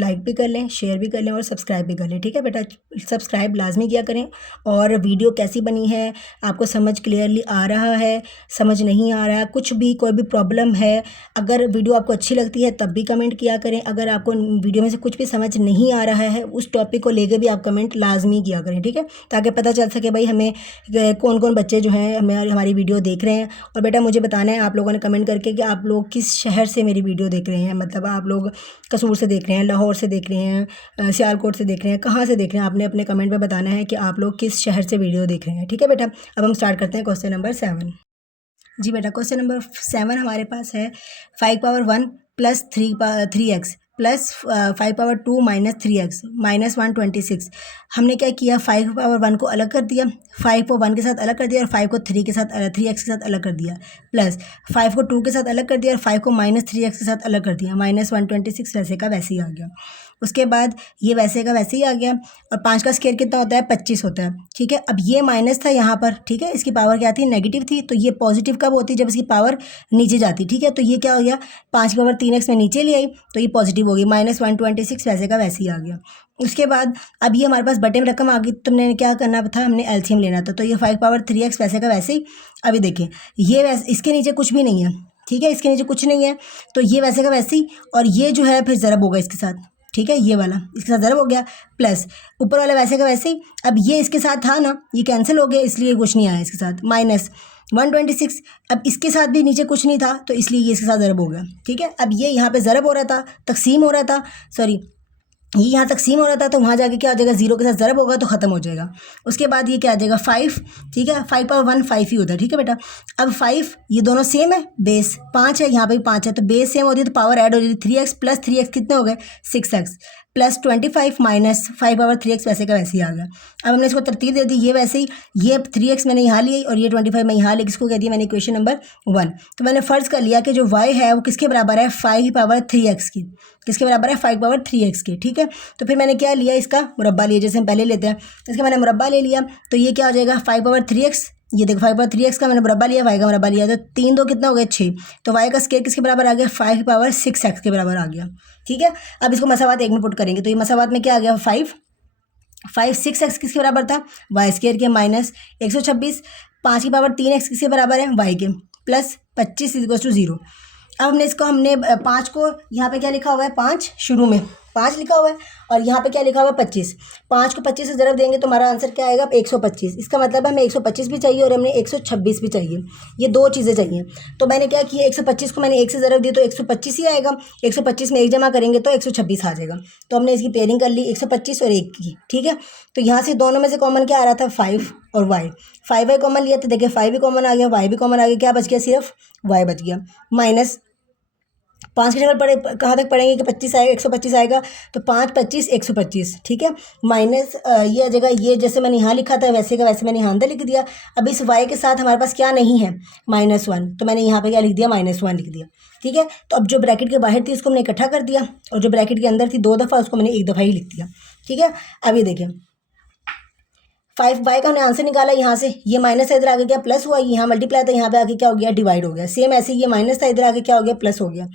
लाइक भी कर लें, शेयर भी कर लें और सब्सक्राइब भी कर लें, ठीक है बेटा। सब्सक्राइब लाजमी किया करें। और वीडियो कैसी बनी है, आपको समझ क्लियरली आ रहा है, समझ नहीं आ रहा है, कुछ भी कोई भी प्रॉब्लम है, अगर वीडियो आपको अच्छी लगती है तब भी कमेंट किया करें। अगर आपको वीडियो में से कुछ भी समझ नहीं आ रहा है उस टॉपिक को लेकर भी आप कमेंट लाजमी किया करें, ठीक है, ताकि पता चल सके भाई हमें कौन कौन बच्चे जो हैं हमारी वीडियो देख रहे हैं। और बेटा मुझे बताना है आप लोगों ने कमेंट करके कि आप लोग किस शहर से मेरी वीडियो देख रहे हैं। मतलब आप लोग कसूर से देख रहे हैं, लाहौर से देख रहे हैं, सियालकोट से देख रहे हैं, कहाँ से देख रहे हैं, आपने अपने कमेंट में बताना है कि आप लोग किस शहर से वीडियो देख रहे हैं, ठीक है बेटा। अब हम स्टार्ट करते हैं क्वेश्चन नंबर 7। जी बेटा क्वेश्चन नंबर 7 हमारे पास है 5 power 1 plus 3x plus 5 power 2 minus 3x minus 126। हमने क्या किया, 5 पावर 1 को अलग कर दिया, 5 को 1 के साथ अलग कर दिया और 5 को 3 के साथ 3x के साथ अलग कर दिया, प्लस 5 को 2 के साथ अलग कर दिया और 5 को माइनस 3x के साथ अलग कर दिया, माइनस 126 वैसे का वैसे ही आ गया। उसके बाद ये वैसे का वैसे ही आ गया। और 5 का स्क्वायर कितना होता है, 25 होता है, ठीक है। अब ये माइनस था यहाँ पर, ठीक है, इसकी पावर क्या थी, नेगेटिव थी। तो ये पॉजिटिव कब होती है, जब इसकी पावर नीचे जाती, ठीक है। तो ये क्या हो गया, 5 की पावर 3x में नीचे ले आई तो ये पॉजिटिव हो गई, माइनस 126 वैसे का वैसे ही आ गया। उसके बाद अब ये हमारे पास बटे में रकम आ गई, तुमने क्या करना था, हमने एलसीएम लेना था। तो ये 5 पावर 3x वैसे का वैसे ही। अभी देखें ये वैसे, इसके नीचे कुछ भी नहीं है, ठीक है, इसके नीचे कुछ नहीं है, तो ये वैसे का वैसे ही। और ये जो है फिर ज़रब होगा इसके साथ, ठीक है, ये वाला इसके साथ ज़रब हो गया, प्लस ऊपर वाला वैसे का वैसे ही। अब ये इसके साथ था ना, ये कैंसिल हो गया इसलिए कुछ नहीं आया इसके साथ, माइनस 126। अब इसके साथ भी नीचे कुछ नहीं था तो इसलिए ये इसके साथ ज़रब हो गया, ठीक है। अब ये यहाँ पे ज़रब हो रहा था, तकसीम हो रहा था, सॉरी ये यहाँ तकसीम हो रहा था, तो वहाँ जाके क्या हो जाएगा, 0 के साथ ज़रब होगा तो ख़त्म हो जाएगा। उसके बाद ये क्या आ जाएगा, 5, ठीक है, 5 पावर 1 5 ही होता है, ठीक है बेटा। अब 5 ये दोनों सेम है, बेस 5 है, यहाँ पे भी 5 है, तो बेस सेम होती है तो पावर ऐड हो जाती है, 3x प्लस 3x कितने हो गए, 6x plus 25 minus 5 power 3x वैसे का वैसे ही आ गया। अब हमने इसको तरतीब दे दी, ये वैसे ही, ये 3x मैंने यहाँ ली और ये 25 मैं यहाँ ली, किसको कह दिया मैंने, इक्वेशन नंबर 1। तो मैंने फ़र्ज़ कर लिया कि जो y है वो किसके बराबर है, 5 पावर 3x की, किसके बराबर है, 5 पावर 3x के, ठीक है। तो फिर मैंने क्या लिया, इसका मुरब्बा लिया, जैसे हम पहले लेते हैं, इसका मैंने मुरब्बा ले लिया। तो ये क्या हो जाएगा, 5 पावर 3x, ये देखो 5 पावर 3x का मैंने मुरब्बा लिया, y का मुरब्बा लिया, तो 3 2 कितना हो गया, 6। तो y का स्क्वायर किसके बराबर आ गया, 5 पावर 6x के बराबर आ गया, ठीक है। अब इसको मसावात एक में पुट करेंगे तो ये मसावात में क्या आ गया, 5 6x किसके बराबर था, वाई स्क्वायर के, माइनस 126 5 की पावर 3x किसके बराबर है, y के, प्लस 25 इक्वल टू 0। अब हमने 5 को यहाँ पे क्या लिखा हुआ है, 5 शुरू में 5 लिखा हुआ है और यहाँ पे क्या लिखा हुआ है, 25। 5 को 25 से ज़रब देंगे तो हमारा आंसर क्या आएगा, 125। इसका मतलब हमें 125 भी चाहिए और हमें 126 भी चाहिए, ये दो चीज़ें चाहिए। तो मैंने क्या किया, 125 को मैंने 1 से ज़रब दिया तो 125 ही आएगा, 125 में 1 जमा करेंगे तो 126 आ जाएगा। तो हमने इसकी पेयरिंग कर ली 125 और 1 की, ठीक है। तो यहाँ से दोनों में से कॉमन क्या आ रहा था, 5 और y, 5y कॉमन लिया तो देखिए 5 भी कॉमन आ गया, y भी कॉमन आ गया, क्या बच गया, सिर्फ y बच गया, माइनस 5 की जगह कहाँ तक पढ़ेंगे कि 25 आएगा, 125 आएगा, तो 5 25 125, ठीक है, माइनस ये जगह, ये जैसे मैंने यहाँ लिखा था वैसे का वैसे मैंने यहाँ अंदर लिख दिया। अब इस y के साथ हमारे पास क्या नहीं है, -1, तो मैंने यहाँ पे क्या लिख दिया, -1 लिख दिया, ठीक है। तो अब जो ब्रैकेट के बाहर थी उसको हमने इकट्ठा कर दिया और जो ब्रैकेट के अंदर थी 2 दफ़ा उसको मैंने 1 दफ़ा ही लिख दिया, ठीक है। अब ये देखें 5 वाई का हमने आंसर निकाला यहाँ से, ये माइनस था इधर आगे क्या प्लस हुआ, यहाँ मल्टीप्लाई था यहाँ पे आके क्या हो गया डिवाइड हो गया। सेम ऐसे ये माइनस था इधर आगे क्या हो गया प्लस हो गया।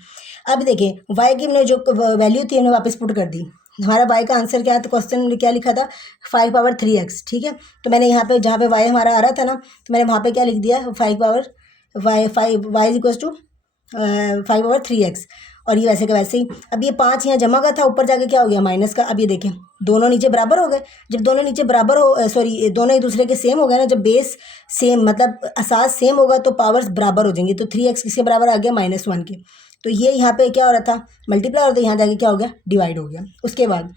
अब देखिए वाई की हमने जो वैल्यू थी हमने वापस पुट कर दी। हमारा वाई का आंसर क्या है, तो क्वेश्चन में क्या लिखा था 5 पावर 3x, ठीक है। तो मैंने यहाँ पे जहाँ पे वाई हमारा आ रहा था ना, तो मैंने वहाँ पे क्या लिख दिया 5 power y is equals to 5 power 3x, और ये वैसे का वैसे ही। अब ये 5 यहाँ जमा का था, ऊपर जाके क्या हो गया माइनस का। अब ये देखें दोनों नीचे बराबर हो गए। जब दोनों नीचे बराबर हो सॉरी दोनों एक दूसरे के सेम हो गए ना, जब बेस सेम मतलब असास सेम होगा तो पावर्स बराबर हो जाएंगी। तो 3x किसके बराबर आ गया -1 के। तो ये यहाँ पे क्या हो रहा था मल्टीप्लाई हो रहा था, यहाँ जाके क्या हो गया डिवाइड हो गया। उसके बाद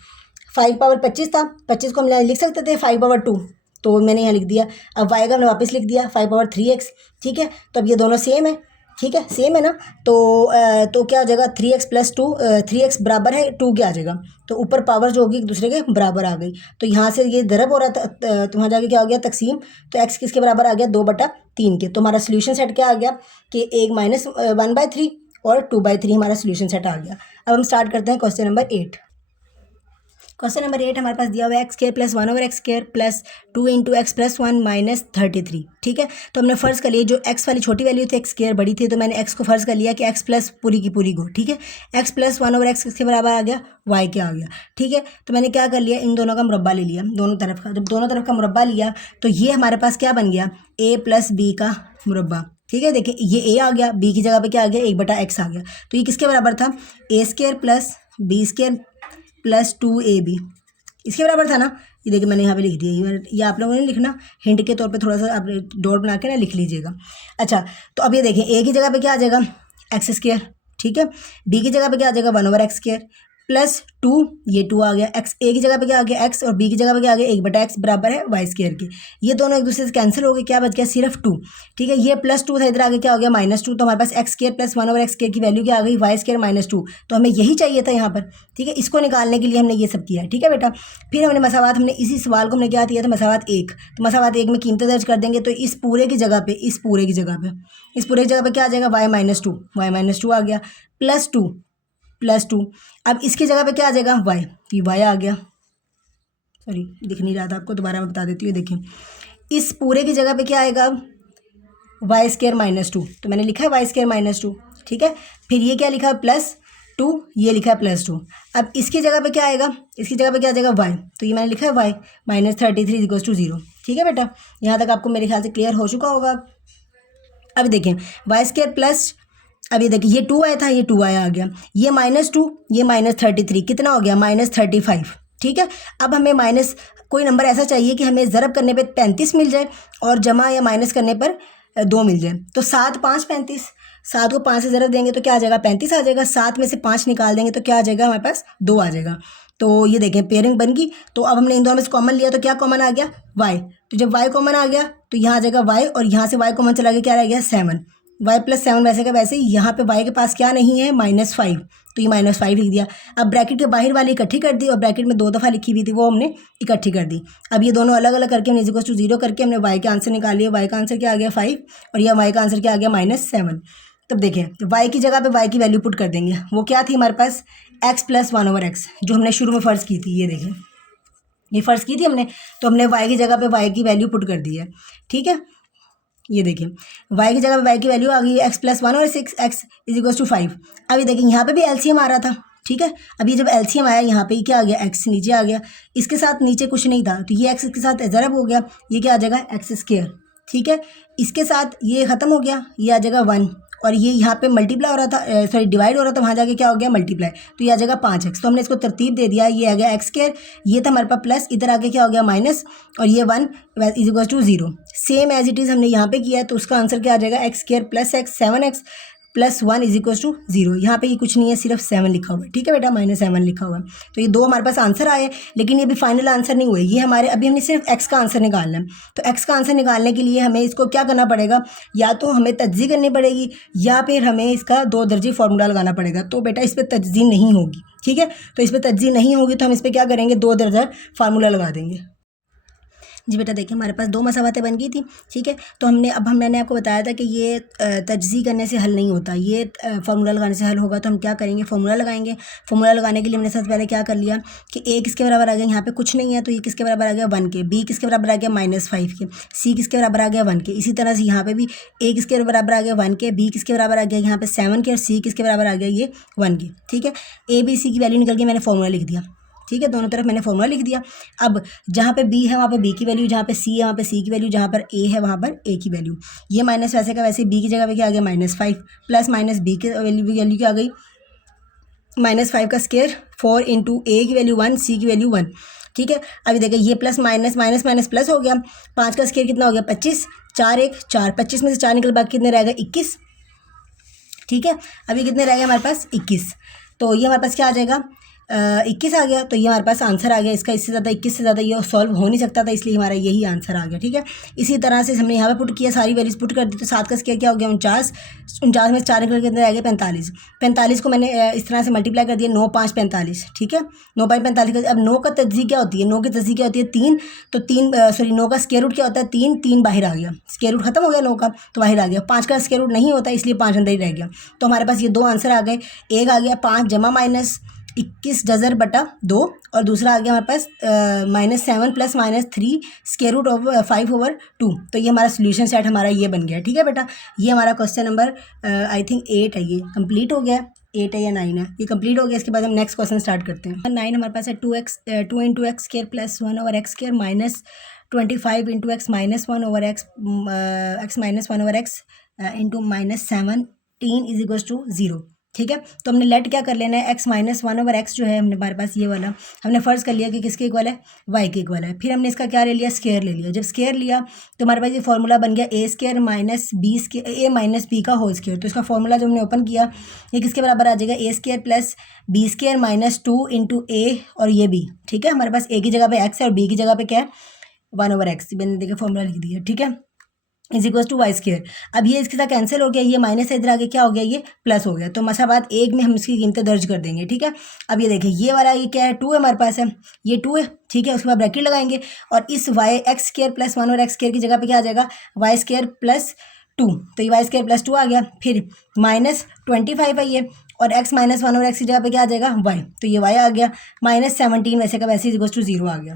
5 पावर 25 था, 25 को हम लिख सकते थे 5 पावर 2, तो मैंने यहाँ लिख दिया। अब वाई का हमने वापस लिख दिया 5 पावर 3x, ठीक है। तो अब ये दोनों सेम है, ठीक है सेम है ना, तो क्या हो जाएगा 3x प्लस 2, 3x बराबर है 2 के आ जाएगा। तो ऊपर पावर जो होगी एक दूसरे के बराबर आ गई। तो यहाँ से ये दरब हो रहा था, तो वहाँ जाके क्या हो गया तकसीम। तो x किसके बराबर आ गया 2/3 के। तो हमारा सोल्यूशन सेट क्या आ गया कि एक -1/3 और 2/3 हमारा सोल्यूशन सेट आ गया। अब हम स्टार्ट करते हैं क्वेश्चन नंबर 8। क्वेश्चन नंबर 8 हमारे पास दिया हुआ है x² + 1/x² + 2 × x + 1 - 33, ठीक है। तो हमने फ़र्ज़ कर लिया जो x वाली छोटी वैल्यू थी x² बड़ी थी, तो मैंने x को फ़र्ज़ कर लिया कि x प्लस पूरी की पूरी को, ठीक है। x + 1/x किसके बराबर आ गया y के आ गया, ठीक है। तो मैंने क्या कर लिया इन दोनों का मुरब्बा ले लिया दोनों तरफ का। जब दोनों तरफ का मुरब्बा लिया तो ये हमारे पास क्या बन गया a + b का मुरब्बा, ठीक है। देखिए ये a आ गया, b की जगह पे क्या आ गया 1/x आ गया। तो ये किसके बराबर था a² + b² + 2ab, इसके बराबर था ना। ये देखिए मैंने यहाँ पे लिख दिया, ये आप लोगों ने लिखना हिंट के तौर पे थोड़ा सा आप डॉट बना के ना लिख लीजिएगा। अच्छा तो अब ये देखें a की जगह पे क्या आ जाएगा x², ठीक है। b की जगह पे क्या आ जाएगा 1/x² + 2, ये 2 आ गया। x a की जगह पे क्या आ गया x, और b की जगह पे क्या आ गया 1/x बराबर है y² के। ये दोनों एक दूसरे से कैंसिल हो गए, क्या बच गया सिर्फ 2, ठीक है। ये +2 था इधर आगे क्या हो गया -2। तो हमारे पास x² + 1/x² की वैल्यू क्या आ गई y² -2। तो हमें यही चाहिए था यहाँ पर, ठीक है। इसको निकालने के लिए हमने ये सब किया है, ठीक है बेटा। फिर हमने मसावात, हमने इसी सवाल को हमने क्या दिया था मसावात 1। तो मसावात 1 में कीमतें दर्ज कर देंगे। तो इस पूरे की जगह पे क्या आ जाएगा y -2 आ गया +2 अब इसकी जगह पे क्या आ जाएगा y, तो y आ गया। सॉरी दिख नहीं रहा था आपको, दोबारा मैं बता देती हूँ। देखिए इस पूरे की जगह पे क्या आएगा y² -2, तो मैंने लिखा है y² -2, ठीक है। फिर ये क्या लिखा है +2, ये लिखा है +2। अब इसकी जगह पे क्या आएगा, इसकी जगह पे क्या आ जाएगा y, तो ये मैंने लिखा है y -33 = 0, ठीक है बेटा। यहाँ तक आपको मेरे ख्याल से क्लियर हो चुका होगा। अब देखें y² प्लस, अब ये देखिए ये 2 आया था, ये 2 आया आ गया, ये -2, ये -33 कितना हो गया -35, ठीक है। अब हमें माइनस कोई नंबर ऐसा चाहिए कि हमें ज़रब करने पे 35 मिल जाए और जमा या माइनस करने पर 2 मिल जाए। तो 7 5 35, 7 को 5 से ज़रब देंगे तो क्या आ जाएगा 35 आ जाएगा। 7 में से 5 निकाल देंगे तो क्या आ जाएगा हमारे पास 2 आ जाएगा। तो ये देखें पेयरिंग बन गई। तो अब हमने इन दोनों में से कॉमन लिया तो क्या कॉमन आ गया y। तो जब y कॉमन आ गया तो यहाँ आ जाएगा y, और यहाँ से y कॉमन चला गया क्या रह गया 7। y + 7 वैसे का वैसे ही, यहाँ पे y के पास क्या नहीं है -5, तो ये -5 लिख दिया। अब ब्रैकेट के बाहर वाली इकट्ठी कर दी और ब्रैकेट में 2 दफ़ा लिखी हुई थी वो हमने इकट्ठी कर दी। अब ये दोनों अलग अलग करके हमने =0 करके हमने y का आंसर निकाल लिया। y का आंसर क्या आ गया 5, और यह y का आंसर क्या आ गया -7। तब देखें y की जगह पे y की वैल्यू पुट कर देंगे। वो क्या थी हमारे पास x + 1/x, जो हमने शुरू में फ़र्ज़ की थी। ये देखें ये फ़र्ज़ की थी हमने, तो हमने y की जगह पे y की वैल्यू पुट कर दी है, ठीक है। ये देखिए y की जगह पे y की वैल्यू आ गई है x + 1 और 6x = 5। अब ये देखिए यहाँ पे भी एलसीएम आ रहा था, ठीक है। अभी जब एलसीएम आया यहाँ पे क्या आ गया x नीचे आ गया, इसके साथ नीचे कुछ नहीं था तो ये x के साथ ज़रब हो गया, ये क्या आ जाएगा x², ठीक है। इसके साथ ये ख़त्म हो गया, ये आ जाएगा 1, और ये यहाँ पे मल्टीप्लाई हो रहा था सॉरी डिवाइड हो रहा था, वहाँ जाके क्या हो गया मल्टीप्लाई, तो ये आ जाएगा 5x। तो हमने इसको तरतीब दे दिया, ये आ गया x², ये था हमारे पास प्लस, इधर आके क्या हो गया माइनस, और ये 1 = 0। सेम एज इट इज़ हमने यहाँ पे किया है, तो उसका आंसर क्या आ जाएगा x² + x 7x + 1 = 0। यहाँ पे ये कुछ नहीं है, सिर्फ 7 लिखा हुआ है, ठीक है बेटा -7 लिखा हुआ है। तो ये 2 हमारे पास आंसर आए, लेकिन ये भी फाइनल आंसर नहीं हुए, ये हमारे अभी हमने सिर्फ x का आंसर निकालना है। तो x का आंसर निकालने के लिए हमें इसको क्या करना पड़ेगा, या तो हमें तज्ज़ी करनी पड़ेगी या फिर हमें इसका 2 दर्जी फार्मूला लगाना पड़ेगा। तो बेटा इस पर तज्ज़ी नहीं होगी, ठीक है। तो इस पर तज्ज़ी नहीं होगी तो हम इस पर क्या करेंगे 2 दर्जा फार्मूला लगा देंगे। जी बेटा देखिए हमारे पास दो मसावातें बन गई थी, ठीक है। तो मैंने आपको बताया था कि ये तजज़ी करने से हल नहीं होता, ये फार्मूला लगाने से हल होगा। तो हम क्या करेंगे, फार्मूला लगाएंगे। फार्मूला लगाने के लिए हमने सबसे पहले क्या कर लिया कि ए किसके बराबर आ गया, यहाँ पे कुछ नहीं है तो ये किसके बराबर आ गया 1 के, बी किसके बराबर आ गया -5 के, सी किसके बराबर आ गया 1 के। इसी तरह से यहाँ पे भी ए किसके बराबर आ गया 1 के, बी किसके बराबर आ गया यहाँ पे 7 के, और सी किसके बराबर आ गया ये 1 के, ठीक है। ए बी सी की वैल्यू निकल गई, मैंने फार्मूला लिख दिया, ठीक है। दोनों तरफ मैंने फार्मूला लिख दिया। अब जहाँ पे बी है वहाँ पे बी की वैल्यू, जहाँ पे सी है वहाँ पे सी की वैल्यू, जहाँ पर ए है वहाँ पर ए की वैल्यू। ये माइनस वैसे का वैसे बी की जगह पे क्या आ गया -5 प्लस माइनस बी की वैल्यू क्या आ गई -5 का स्क्वायर 4 इंटू ए की वैल्यू 1, सी की वैल्यू 1, ठीक है। अभी देखिए ये plus minus minus minus plus हो गया, 5 का स्क्वायर कितना हो गया 25, 4 1 4, 25 में से 4 निकल बाकी कितने रहेगा 21, ठीक है। अभी कितने रह गए हमारे पास 21, तो ये हमारे पास क्या आ जाएगा 21 आ गया। तो ये हमारे पास आंसर आ गया इसका, इससे ज़्यादा 21 से ज़्यादा ये सॉल्व हो नहीं सकता था, इसलिए हमारा यही आंसर आ गया, ठीक है। इसी तरह से हमने यहाँ पे पुट किया, सारी वैल्यूज पुट कर दी। तो 7 का स्क्वायर क्या हो गया 49, 49 में 4 निकल के कितने रह गए 45, 45 को मैंने इस तरह से मल्टीप्लाई कर दिया, 9 5 45, ठीक है। 9 5 45। अब 9 का तजज़ी क्या होती है, 9 की तजज़ी क्या होती है 3, तो 3 सॉरी 9 का स्क्वायर रूट क्या होता है 3, 3 बाहर आ गया, स्क्वायर रूट खत्म हो गया 9 का तो बाहर आ गया। 5 का स्क्वायर रूट नहीं होता इसलिए 5 अंदर ही रह गया। तो हमारे पास ये दो आंसर आ गए, एक आ गया 5 जमा माइनस 21 डजर बटा 2, और दूसरा आ गया हमारे पास -7 प्लस -3 स्क्वायर रूट ऑफ 5/2। तो ये हमारा सोल्यूशन सेट हमारा ये बन गया, ठीक है बेटा। ये हमारा क्वेश्चन नंबर आई थिंक 8 है, ये कंप्लीट हो गया, 8 है या 9 है, ये कंप्लीट हो गया। इसके बाद हम नेक्स्ट क्वेश्चन स्टार्ट करते हैं। 9 हमारे पास है 2 into x square plus 1 over x square minus 25 into x minus 1 over x minus 1 over x into -17 is equals to 0, ठीक है। तो हमने लेट क्या कर लेना है, x माइनस 1 ओवर एक्स जो है हमने हमारे पास ये वाला हमने फ़र्ज़ कर लिया कि किसके इक्वल है y के इक्वल है। फिर हमने इसका क्या ले लिया स्क्वायर ले लिया। जब स्क्वायर लिया तो हमारे पास ये फार्मूला बन गया a square minus B square a minus B का होल स्क्वायर। तो इसका फार्मूला जो हमने ओपन किया ये किसके बराबर आ जाएगा a square plus B square minus 2 into a और ये b, ठीक है। हमारे पास a की जगह पे x है और b की जगह पे क्या है 1 ओवर एक्स, मैंने देखिए फार्मूला लिख दिया, ठीक है, is equal to y square. अब ये इसके साथ कैंसिल हो गया, ये माइनस इधर आगे क्या हो गया ये प्लस हो गया। तो मसावात एक में हम इसकी कीमतें दर्ज कर देंगे, ठीक है। अब ये देखिए ये वाला ये क्या है 2 है हमारे पास है, ये 2 है, ठीक है। उसके बाद ब्रैकेट लगाएंगे और इस वाई एक्स स्क्वायर प्लस 1 और एक्स स्क्वायर की जगह पे क्या आ जाएगा वाई स्क्वायर प्लस 2, तो ये वाई स्क्वायर प्लस 2 आ गया। फिर -25 है ये, और x माइनस 1 और एक्स की जगह पे क्या आ जाएगा y, तो ये y आ गया। -17 वैसे का वैसे इक्वल टू 0 आ गया,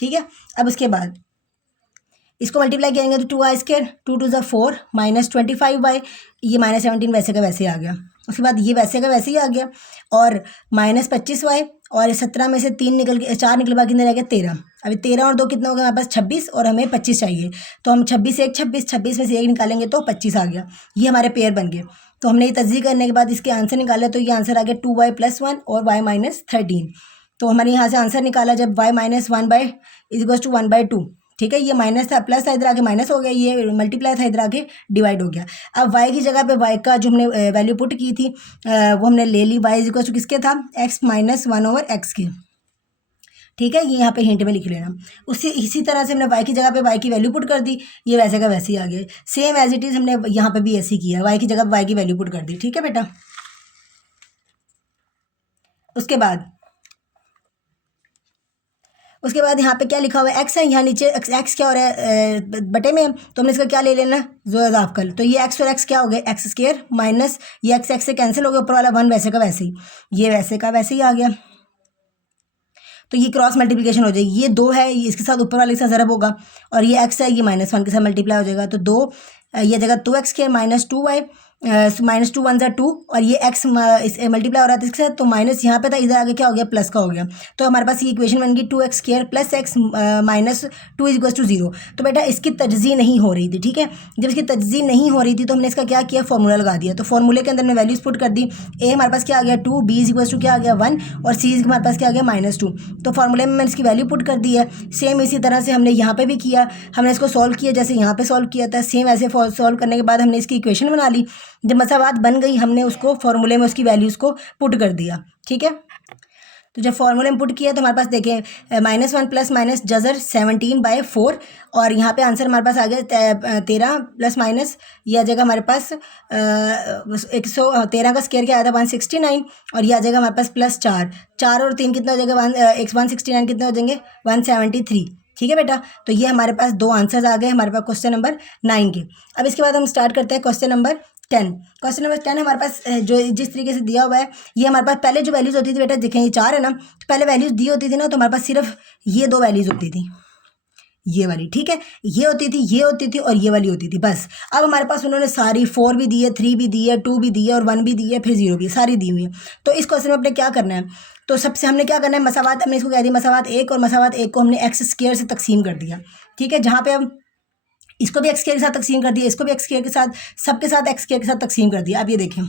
ठीक है। अब उसके बाद इसको मल्टीप्लाई करेंगे तो 2y स्क्वायर 2 2 ज़ा 4 -25y, ये -17 वैसे का वैसे आ गया। उसके बाद ये वैसे का वैसे ही आ गया और -25y, और 17 में से 3 निकल के 4 निकल बाकी रह गया 13। अभी 13 और 2 कितना हो गया हमारे पास 26, और हमें 25 चाहिए। तो हम 26 1 26, 26 में से 1 निकालेंगे तो 25 आ गया। ये हमारे पेयर बन गए। तो हमने ये तजज़ीह करने के बाद इसके आंसर निकाले, तो ये आंसर आ गया 2y + 1 और y - 13। तो हमारे यहाँ से आंसर निकाला जब y - 1 इज इक्वल टू 1/2, ठीक है। ये माइनस था प्लस था इधर आके माइनस हो गया, ये मल्टीप्लाई था इधर आके डिवाइड हो गया। अब y की जगह पे y का जो हमने वैल्यू पुट की थी वो हमने ले ली, y इक्वल टू किसके था x - 1 ओवर x के, ठीक है। ये यहाँ पे हिंट में लिख लेना। इसी तरह से हमने y की जगह पे y की वैल्यू पुट कर दी, ये वैसे का वैसे ही आ गया। सेम एज इट इज़ हमने यहाँ पे भी ऐसे ही किया, y की जगह y की वैल्यू पुट कर दी, ठीक है बेटा। उसके बाद यहाँ पे क्या लिखा हुआ है x है, यहाँ नीचे x क्या हो रहा है बटे में, तो हमने इसका क्या ले लेना जो इजाफ कर। तो ये x और x क्या हो गए एक्स स्क्वायर माइनस ये x से कैंसिल हो गया, ऊपर वाला 1 वैसे का वैसे ही, ये वैसे का वैसे ही आ गया। तो ये क्रॉस मल्टीप्लिकेशन हो जाएगी, ये 2 है ये इसके साथ ऊपर वाले के साथ ज़रब होगा, और ये x है ये -1 के साथ मल्टीप्लाई हो जाएगा। तो 2 ये जगह 2x स्क्वायर -2y -2 1 ज़ा 2, और ये x मल्टीप्लाई हो रहा था इसके साथ, तो माइनस यहाँ पे था इधर आगे क्या हो गया प्लस का हो गया। तो हमारे पास ये इक्वेशन बन गई 2x square plus x -2 is equal to 0। तो बेटा इसकी तजज़ी नहीं हो रही थी, ठीक है। जब इसकी तजज़ी नहीं हो रही थी तो हमने इसका क्या किया फार्मूला लगा दिया। तो फार्मूले के अंदर हमने वैल्यूज पुट कर दी, a हमारे पास क्या आ गया 2, b इज इक्वल टू क्या आ गया 1, और c हमारे पास क्या आ गया -2। तो फार्मूले में मैंने इसकी वैल्यू पुट कर दी है। सेम इसी तरह से हमने यहाँ पे भी किया, हमने इसको सॉल्व किया जैसे यहाँ पे सॉल्व किया था, सेम ऐसे सॉल्व करने के बाद हमने इसकी इक्वेशन बना ली। जब मसावात बन गई हमने उसको फार्मूले में उसकी वैल्यूज़ को पुट कर दिया, ठीक है। तो जब फार्मूले में पुट किया तो हमारे पास देखें -1 प्लस माइनस जजर 17/4, और यहाँ पे आंसर हमारे पास आ गया 13 प्लस माइनस ये आ जाएगा हमारे पास 113 का स्क्वायर क्या आया था 169, और ये आ जाएगा हमारे पास +4 और 3 कितना हो जाएगा 169 कितने हो जाएंगे 173, ठीक है बेटा, तो ये हमारे पास 2 आंसर्स आ गए हमारे पास क्वेश्चन नंबर 9 के। अब इसके बाद हम स्टार्ट करते हैं क्वेश्चन नंबर 10। क्वेश्चन नंबर 10 हमारे पास जो जिस तरीके से दिया हुआ है, ये हमारे पास पहले जो वैल्यूज़ होती थी बेटा, देखें ये 4 है ना, तो पहले वैल्यूज़ दी होती थी ना, तो हमारे पास सिर्फ ये 2 वैल्यूज़ होती थी, ये वाली, ठीक है, ये होती थी, ये होती थी और ये वाली होती थी, बस। अब हमारे पास उन्होंने सारी 4 भी दी है, 3 भी दी है, 2 भी दी है और 1 भी दी है, फिर 0 भी है, सारी दी हुई है। तो इस क्वेश्चन में अपने क्या करना है, तो सबसे हमने क्या करना है, मसावात, हमने इसको कह दिया मसावात 1 और मसावात 1 को हमने एक्स स्क्वायर से तकसीम कर दिया, ठीक है, जहाँ पे हम इसको भी एक्स स्क्वायर के साथ तकसीम कर दिया, इसको भी एक्स स्क्वायर के साथ, सबके साथ एक्स स्क्वायर के साथ तकसीम कर दिया। अब ये देखें,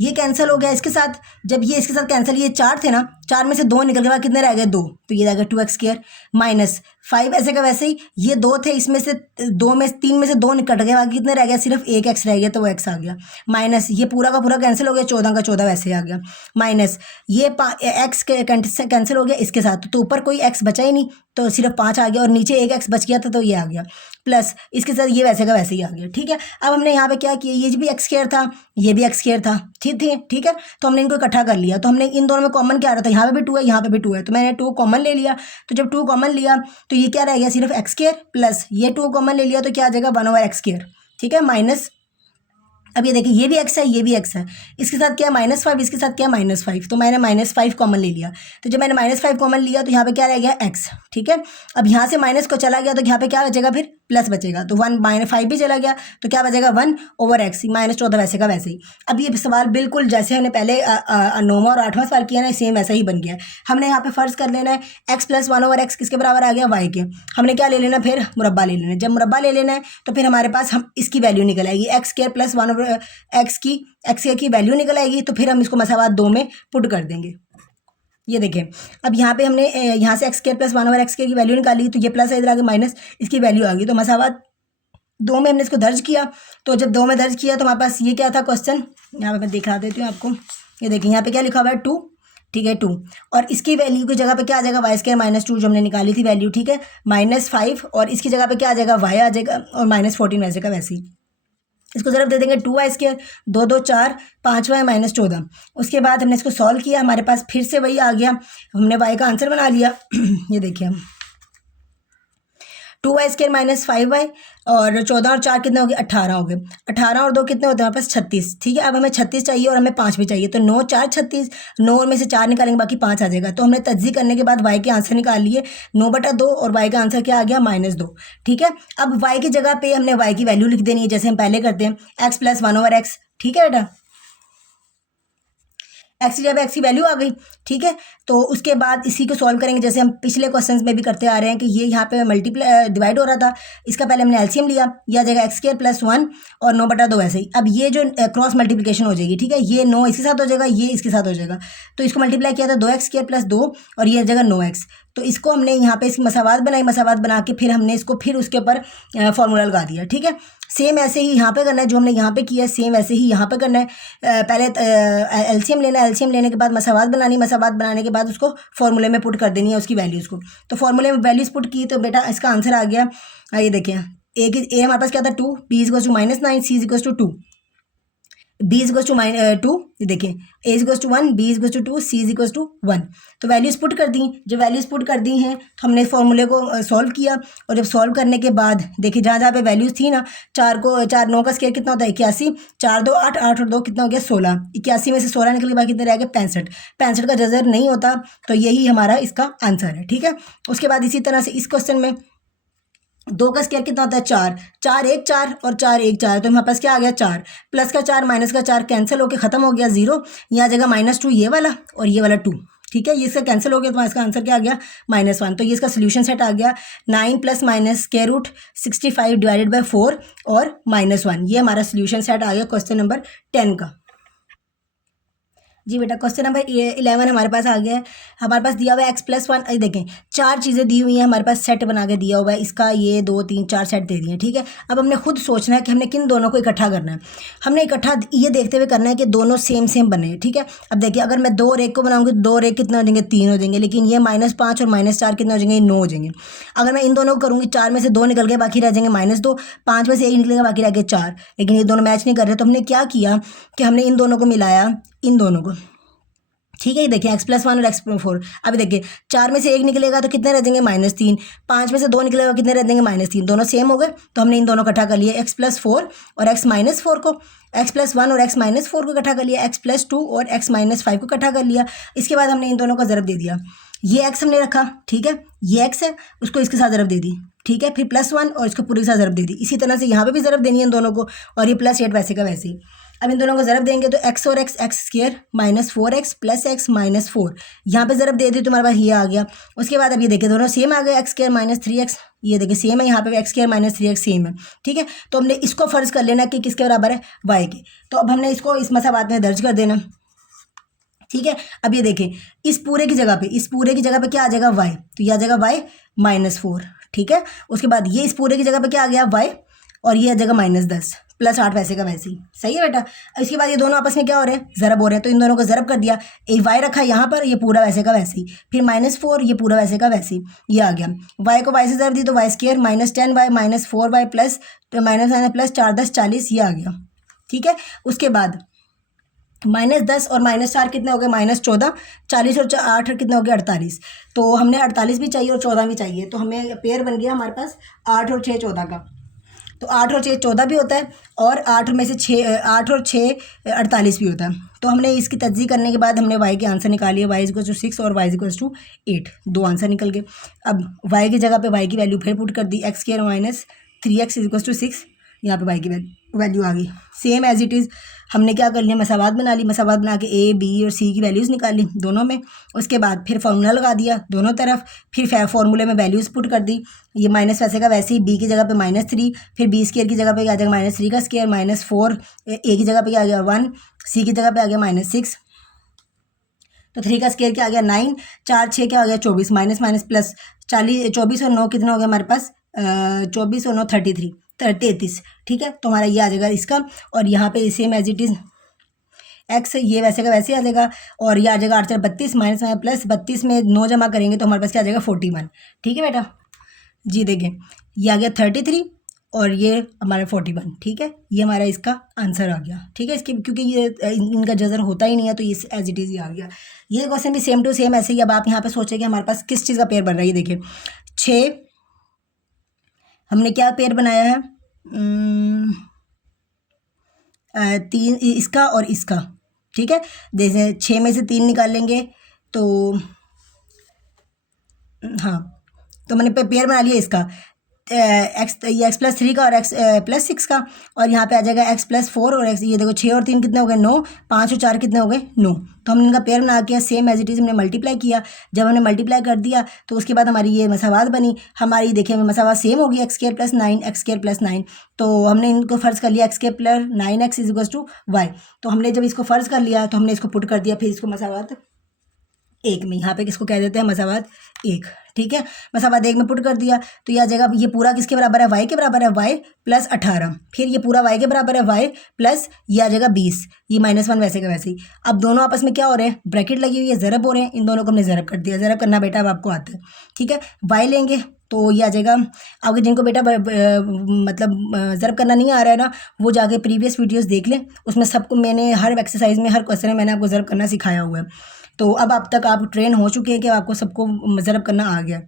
ये कैंसिल हो गया इसके साथ, जब ये इसके साथ कैंसिल, ये 4 थे ना, 4 में से 2 निकल के बाद कितने रह गए, 2, तो ये रह गया 2x स्क्वायर माइनस 5 ऐसे का वैसे ही, ये 2 थे, इसमें से 2 में 3 में से 2 कट गए, बाकी कितने रह गया, सिर्फ एक x रह गया, तो वो x आ गया, माइनस ये पूरा का पूरा कैंसिल हो गया, 14 का 14 वैसे आ गया, माइनस ये x कैंसिल हो गया इसके साथ, तो ऊपर कोई x बचा ही नहीं, तो सिर्फ 5 आ गया, और नीचे एक x बच गया था, तो ये आ गया, प्लस इसके साथ ये वैसे का वैसे ही आ गया, ठीक है। अब हमने यहाँ पे क्या किया, ये भी एक्स स्क्वायर था, ये भी एक्स स्क्वायर था, ठीक है, तो हमने इनको इकट्ठा कर लिया, तो हमने इन दोनों में कॉमन क्या आ रहा था, यहाँ पे भी 2 है, यहाँ पे भी 2 है, तो मैंने 2 कॉमन ले लिया, तो जब 2 कॉमन लिया तो ये क्या रह गया, सिर्फ एक्स स्क्वायर, प्लस ये 2 कॉमन ले लिया, तो क्या आ जाएगा 1/x स्क्वायर, ठीक है, माइनस, अब ये देखिए ये भी x है, ये भी x है, इसके साथ क्या है -5, इसके साथ क्या है -5, तो मैंने -5 कॉमन ले लिया, तो जब मैंने -5 कॉमन लिया तो यहाँ पे क्या रह गया x, ठीक है। अब यहाँ से माइनस को चला गया तो यहाँ पे क्या बचेगा, फिर प्लस बचेगा, तो 1/5 भी चला गया, तो क्या बचेगा 1/x, -14 वैसे का वैसे ही। अब ये सवाल बिल्कुल जैसे हमने पहले 9वां और 8वां सवाल किया ना, सेम वैसा ही बन गया है। हमने यहाँ पे फर्ज कर लेना है x + 1/x किसके बराबर आ गया, y के, हमने क्या ले लेना, फिर मुरब्बा ले लेना है, जब मुरब्बा ले लेना है तो फिर हमारे पास हम इसकी वैल्यू निकल आएगी, x² + 1/x की वैल्यू निकल आएगी, तो फिर हम इसको मसावात 2 में पुट कर देंगे। ये देखें, अब यहाँ पे हमने यहाँ से x² + 1/x की वैल्यू निकाली, तो ये प्लस है, इधर आगे माइनस, इसकी वैल्यू आ गई, तो मसावात 2 में हमने इसको दर्ज किया, तो जब 2 में दर्ज किया तो हमारे पास ये क्या था क्वेश्चन, यहाँ पे मैं दिखा देती हूँ आपको, ये देखिए यहाँ पे क्या लिखा हुआ है 2, ठीक है 2, और इसकी वैल्यू की जगह पे क्या आ जाएगा, y² - 2 जो हमने निकाली थी वैल्यू, ठीक है, -5, और इसकी जगह पे क्या आ जाएगा, y आ जाएगा, और -14 वैसे का वैसे ही। इसको ज़रूर दे देंगे 2y², 2 2 4, 5y -14। उसके बाद हमने इसको सॉल्व किया, हमारे पास फिर से वही आ गया, हमने y का आंसर बना लिया। ये देखिए हम 2y² - 5y, और 14 और 4 कितने हो गए, 18 हो गए, 18 और 2 कितने होते हैं हमारे पास 36, ठीक है। अब हमें 36 चाहिए और हमें 5 भी चाहिए, तो 9 4 36, 9 में से 4 निकालेंगे, बाकी 5 आ जाएगा, तो हमने तज्ज़ी करने के बाद y के आंसर निकाल लिए 9/2, और y का आंसर क्या आ गया, -2, ठीक है। अब y की जगह पे हमने y की वैल्यू लिख देनी है, जैसे हम पहले करते हैं, x + 1/x, ठीक है बेटा, एक्स की जगह एक्स की वैल्यू आ गई, ठीक है। तो उसके बाद इसी को सॉल्व करेंगे, जैसे हम पिछले क्वेश्चंस में भी करते आ रहे हैं कि ये यहाँ पे मल्टीप्लाई डिवाइड हो रहा था, इसका पहले हमने एलसीएम लिया, यह आ जाएगा x² + 1 और 9/2 ऐसे ही। अब ये जो क्रॉस मल्टीप्लिकेशन हो जाएगी, ठीक है, ये 9 इसके साथ हो जाएगा, ये इसके साथ हो जाएगा, तो इसको मल्टीप्लाई किया था 2x² + 2 और ये जगह 9x, तो इसको हमने यहाँ पे इसकी मसावात बनाई, मसावात बना के फिर हमने इसको फिर उसके ऊपर फॉर्मूला लगा दिया, ठीक है। सेम ऐसे ही यहाँ पे करना है, जो हमने यहाँ पे किया है सेम वैसे ही यहाँ पे करना है। पहले एलसीएम लेना है, एलसीएम लेने के बाद मसावात बनानी, मसावात बनाने के बाद उसको फॉर्मूले में पुट कर देनी है उसकी वैल्यूज़ को, तो फॉर्मूले में वैल्यूज़ पुट की तो बेटा इसका आंसर आ गया, ये देखिए ए हमारे पास क्या था 2, b = -9, c = 2, b = 2, ये देखिए a = 1, b = 2, c = 1, तो वैल्यूज़ पुट कर दी। जब वैल्यूज़ पुट कर दी हैं तो हमने फॉर्मूले को सॉल्व किया, और जब सॉल्व करने के बाद देखिए जहाँ जहाँ पे वैल्यूज़ थी ना, 4 9 का स्क्वायर कितना होता है 81, 4 2 8, 8 और 2 कितना हो गया 16, 81 में से 16 निकल के बाकी कितने रह गए 65, 65 का जज़र नहीं होता, तो यही हमारा इसका आंसर है, ठीक है। उसके बाद इसी तरह से इस क्वेश्चन में 2 का स्क्वायर कितना होता है 4, 4 1 4 और 4 1 4, तो हमारे पास क्या आ गया 4, प्लस का 4 माइनस का 4 कैंसिल होकर ख़त्म हो गया 0, यहाँ आ जाएगा -2 ये वाला और ये वाला 2, ठीक है, ये इसका कैंसिल हो गया, तो इसका आंसर क्या आ गया -1, तो ये इसका सोल्यूशन सेट आ गया 9 + -√65 / 4 और -1, ये हमारा सोल्यूशन सेट आ गया क्वेश्चन नंबर 10 का। जी बेटा क्वेश्चन नंबर 11 हमारे पास आ गया है, हमारे पास दिया हुआ है x + 1, देखें 4 चीज़ें दी हुई हैं हमारे पास, सेट बना के दिया हुआ है, इसका ये 2 3 4 सेट दे दिए, ठीक है। अब हमने खुद सोचना है कि हमने किन दोनों को इकट्ठा करना है, हमने इकट्ठा ये देखते हुए करना है कि दोनों सेम बने, ठीक है। अब देखिए अगर मैं 2 और 1 को बनाऊंगी तो 2 और 1 कितने हो जाएंगे 3 हो जाएंगे, लेकिन ये -5 और -4 कितने हो जाएंगे 9 हो जाएंगे। अगर मैं इन दोनों को करूँगी 4 में से 2 निकल गए, बाकी रह जाएंगे -2, 5 में से 1 निकलेगा, बाकी रह गए 4, लेकिन ये दोनों मैच नहीं कर रहे, तो हमने क्या किया कि हमने इन दोनों को मिलाया, इन दोनों को, ठीक है, ये देखिए x+1 और x4। अभी देखिए 4 में से 1 निकलेगा तो कितने रह जाएंगे -3, 5 में से 2 निकलेगा कितने रह जाएंगे -3, दोनों सेम हो गए। तो हमने इन दोनों इकट्ठा कर लिया x+4 और x-4 को, x+1 और x-4 को इकट्ठा कर लिया, x+2 और x-5 को इकट्ठा कर लिया। इसके बाद हमने इन दोनों का ज़रब दे दिया, ये x हमने रखा, ठीक है, ये x है, उसको इसके साथ ज़रब दे दी, ठीक है, फिर +1 और इसको पूरे के साथ ज़रब दे दी। इसी तरह से यहाँ पे भी ज़रब देनी है इन दोनों को, और ये +8 वैसे का वैसे ही। अब इन दोनों को ज़रब देंगे तो x और x² -4x + x -4, यहाँ पे ज़रब दे दी तो हमारे पास ये आ गया। उसके बाद अब ये देखिए दोनों सेम आ गए, x² -3x, ये देखिए सेम है, यहाँ पे x² -3x सेम है, ठीक है। तो हमने इसको फ़र्ज़ कर लेना कि किसके बराबर है, y के। तो अब हमने इसको इस मसावात में दर्ज कर देना, ठीक है। अब ये देखें इस पूरे की जगह पे क्या आ जाएगा, y, तो यह आ जाएगा y -4, ठीक है। उसके बाद ये इस पूरे की जगह पे क्या आ गया, y, और ये आ जाएगा -10 +8 वैसे का वैसे ही, सही है बेटा। इसके बाद ये दोनों आपस में क्या हो रहे हैं, ज़रब हो रहे हैं, तो इन दोनों को ज़रब कर दिया, एक y रखा यहाँ पर, ये पूरा वैसे का वैसे ही, फिर -4, ये पूरा वैसे का वैसे ही, ये आ गया। y को y से ज़रब दी तो y² -10y -4y प्लस +4 10 40, ये आ गया, ठीक है। उसके बाद -10 और -4 कितने हो गए, -14, 40 और 8 कितने हो गए, 48। तो हमने 48 भी चाहिए और 14 भी चाहिए, तो हमें पेयर बन गया हमारे पास 8 और 6 14 का। तो 8 और 6 14 भी होता है, और 8 में से 8 और 6 48 भी होता है। तो हमने इसकी तज्ज़ी करने के बाद हमने y के आंसर निकालिए, y = 6 और y = 8, दो आंसर निकल गए। अब y की जगह पे y की वैल्यू फिर पुट कर दी, x² -3x = 6, यहाँ पे y की वैल्यू आ गई। सेम एज इट इज़ हमने क्या कर लिया, मसावात बना ली, मसावात बना के a b और c की वैल्यूज़ निकाली दोनों में। उसके बाद फिर फार्मूला लगा दिया दोनों तरफ, फिर फार्मूले में वैल्यूज़ पुट कर दी, ये माइनस वैसे का वैसे ही, b की जगह पे -3, फिर b² की जगह पे आ जाएगा -3 का स्क्वायर, -4, a की जगह पे आ गया 1, c की जगह पे आ गया -6, तो 3 का स्क्वायर क्या आ गया 9, 4 6 क्या हो गया 24, माइनस प्लस 40, 24 और 9 कितना हो गया हमारे पास, 24 और 9 33, ठीक है। तो हमारा ये आ जाएगा इसका, और यहाँ पे same as it is x, ये वैसे का वैसे आ जाएगा, और ये आ जाएगा 8 4 32 माइनस प्लस 32 में 9 जमा करेंगे तो हमारे पास क्या आ जाएगा 41, ठीक है बेटा जी। देखें ये आ गया 33 और ये हमारा 41, ठीक है, ये हमारा इसका आंसर आ गया, ठीक है। इसके क्योंकि ये इनका जज़र होता ही नहीं है तो ये एज इट इज़ ही आ गया। ये क्वेश्चन भी सेम टू सेम ऐसे ही। अब आप यहाँ पे सोचें कि हमारे पास किस चीज़ का पेयर बन रहा है, ये देखिए 6 हमने क्या पेयर बनाया है, 3 इसका और इसका, ठीक है। जैसे 6 में से 3 निकालेंगे तो हाँ, तो मैंने पेयर बना लिया इसका ये x+3 का और x+6 का, और यहाँ पे आ जाएगा x+4 और x, ये देखो 6 और 3 कितने हो गए 9, 5 और 4 कितने हो गए 9। तो हमने इनका पेयर बना के सेम एज इट इज़ हमने मल्टीप्लाई किया। जब हमने मल्टीप्लाई कर दिया तो उसके बाद हमारी ये मसावात बनी, हमारी देखिए मसावात सेम होगी x² + 9 x² + 9। तो हमने इनको फ़र्ज़ कर लिया x² + 9x = y। तो हमने जब इसको फ़र्ज़ कर लिया तो हमने इसको पुट कर दिया, फिर इसको मसावात 1 में, यहाँ पे किसको कह देते हैं मसावात 1, ठीक है। मसावात 1 में पुट कर दिया तो यह आ जाएगा, ये पूरा किसके बराबर है, y के बराबर है, y + 18, फिर ये पूरा y के बराबर है, y प्लस ये आ जाएगा 20, ये -1 वैसे का वैसे ही। अब दोनों आपस में क्या हो रहे हैं, ब्रैकेट लगी हुई है, ज़रब हो रहे हैं, इन दोनों को हमने ज़रब कर दिया। ज़रब करना बेटा अब आपको आता है, ठीक है। y लेंगे तो ये आ जाएगा, आपके जिनको बेटा मतलब ज़रब करना नहीं आ रहा है ना, वो जाके प्रीवियस वीडियोज़ देख लें, उसमें सबको मैंने हर एक्सरसाइज में हर क्वेश्चन में मैंने आपको ज़रब करना सिखाया हुआ है। तो अब तक आप ट्रेन हो चुके हैं कि आपको सबको ज़रब करना आ गया।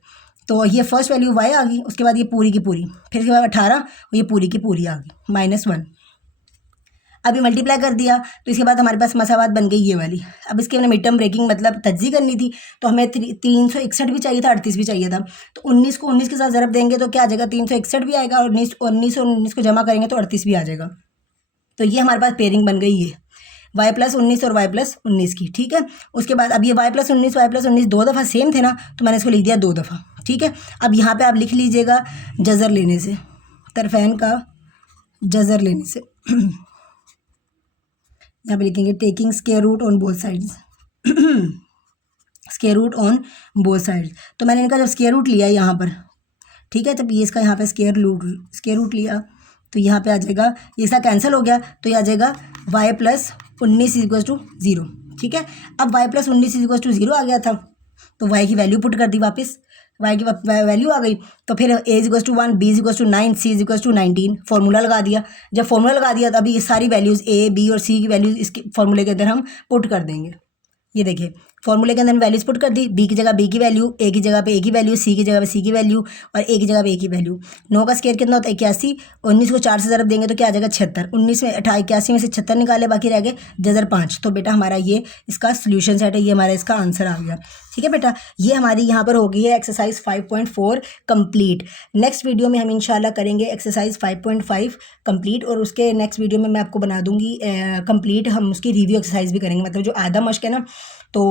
तो ये फर्स्ट वैल्यू y आ गई, उसके बाद ये पूरी की पूरी, फिर इसके बाद 18 और ये पूरी की पूरी आ गई -1। अभी मल्टीप्लाई कर दिया तो इसके बाद हमारे पास मसावात बन गई ये वाली। अब इसके हमने मिड टर्म ब्रेकिंग मतलब तज्ज़ी करनी थी, तो हमें 361 भी चाहिए था, 38 भी चाहिए था। तो 19 को 19 के साथ ज़रब देंगे तो क्या आ जाएगा, 361 भी आएगा, और 19 और 19 को जमा करेंगे तो 38 भी आ जाएगा। तो ये हमारे पास पेयरिंग बन गई है y + 19 और y + 19 की, ठीक है। उसके बाद अब ये y + 19 दो दफ़ा सेम थे ना, तो मैंने इसको लिख दिया 2 दफ़ा, ठीक है। अब यहाँ पे आप लिख लीजिएगा जज़र लेने से, तरफ़ैन का जज़र लेने से यहाँ पे लिखेंगे taking square root on both sides, square root on both sides. तो मैंने इनका जब स्क्वायर रूट लिया यहाँ पर, ठीक है, जब ये इसका यहाँ पे स्क्वायर रूट लिया तो यहाँ पे आ जाएगा, ये इसका कैंसिल हो गया तो ये आ जाएगा y + 19 = 0, ठीक है। अब y + 19 = 0 आ गया था तो y की वैल्यू पुट कर दी वापस, y की वैल्यू आ गई। तो फिर a = 1, b = 9, c = 19, फार्मूला लगा दिया। जब फार्मूला लगा दिया तो अभी ये सारी वैल्यूज़ a b और c की वैल्यूज़ इसके फार्मूले के अंदर हम पुट कर देंगे। ये देखिए फॉर्मूले के अंदर वैल्यूज पुट कर दी, बी की जगह बी की वैल्यू, ए की जगह पे ए की वैल्यू, सी की जगह पे सी की वैल्यू और ए की जगह पे ए की वैल्यू। 9 का स्क्वायर कितना होता है 81, 19 को 4 से ज़रब देंगे तो क्या आ जाएगा 76, 19 में 81 में से 76 निकाले, बाकी रह गए 5। तो बेटा हमारा ये इसका सोल्यूशन सेट है, ये हमारा इसका आंसर आ गया। ठीक है बेटा, ये हमारी यहाँ पर हो गई है एक्सरसाइज 5.4 कंप्लीट। नेक्स्ट वीडियो में हम इंशाल्लाह करेंगे एक्सरसाइज 5.5 कंप्लीट और उसके नेक्स्ट वीडियो में मैं आपको बना दूंगी कंप्लीट, हम उसकी रिव्यू एक्सरसाइज भी करेंगे। मतलब जो आधा मश्क है ना, तो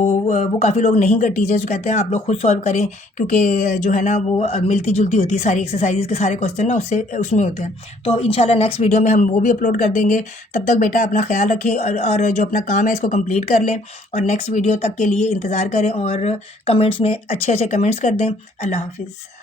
वो काफ़ी लोग नहीं करते, टीचर्स कहते हैं आप लोग खुद सॉल्व करें, क्योंकि जो है ना वो मिलती जुलती होती है सारी एक्सरसाइजेज के सारे क्वेश्चन ना उसमें होते हैं। तो इंशाल्लाह नेक्स्ट वीडियो में हम वो भी अपलोड कर देंगे। तब तक बेटा अपना ख्याल रखें और जो अपना काम है इसको कंप्लीट कर लें और नेक्स्ट वीडियो तक के लिए इंतज़ार करें और कमेंट्स में अच्छे अच्छे कमेंट्स कर दें। अल्लाह हाफिज़।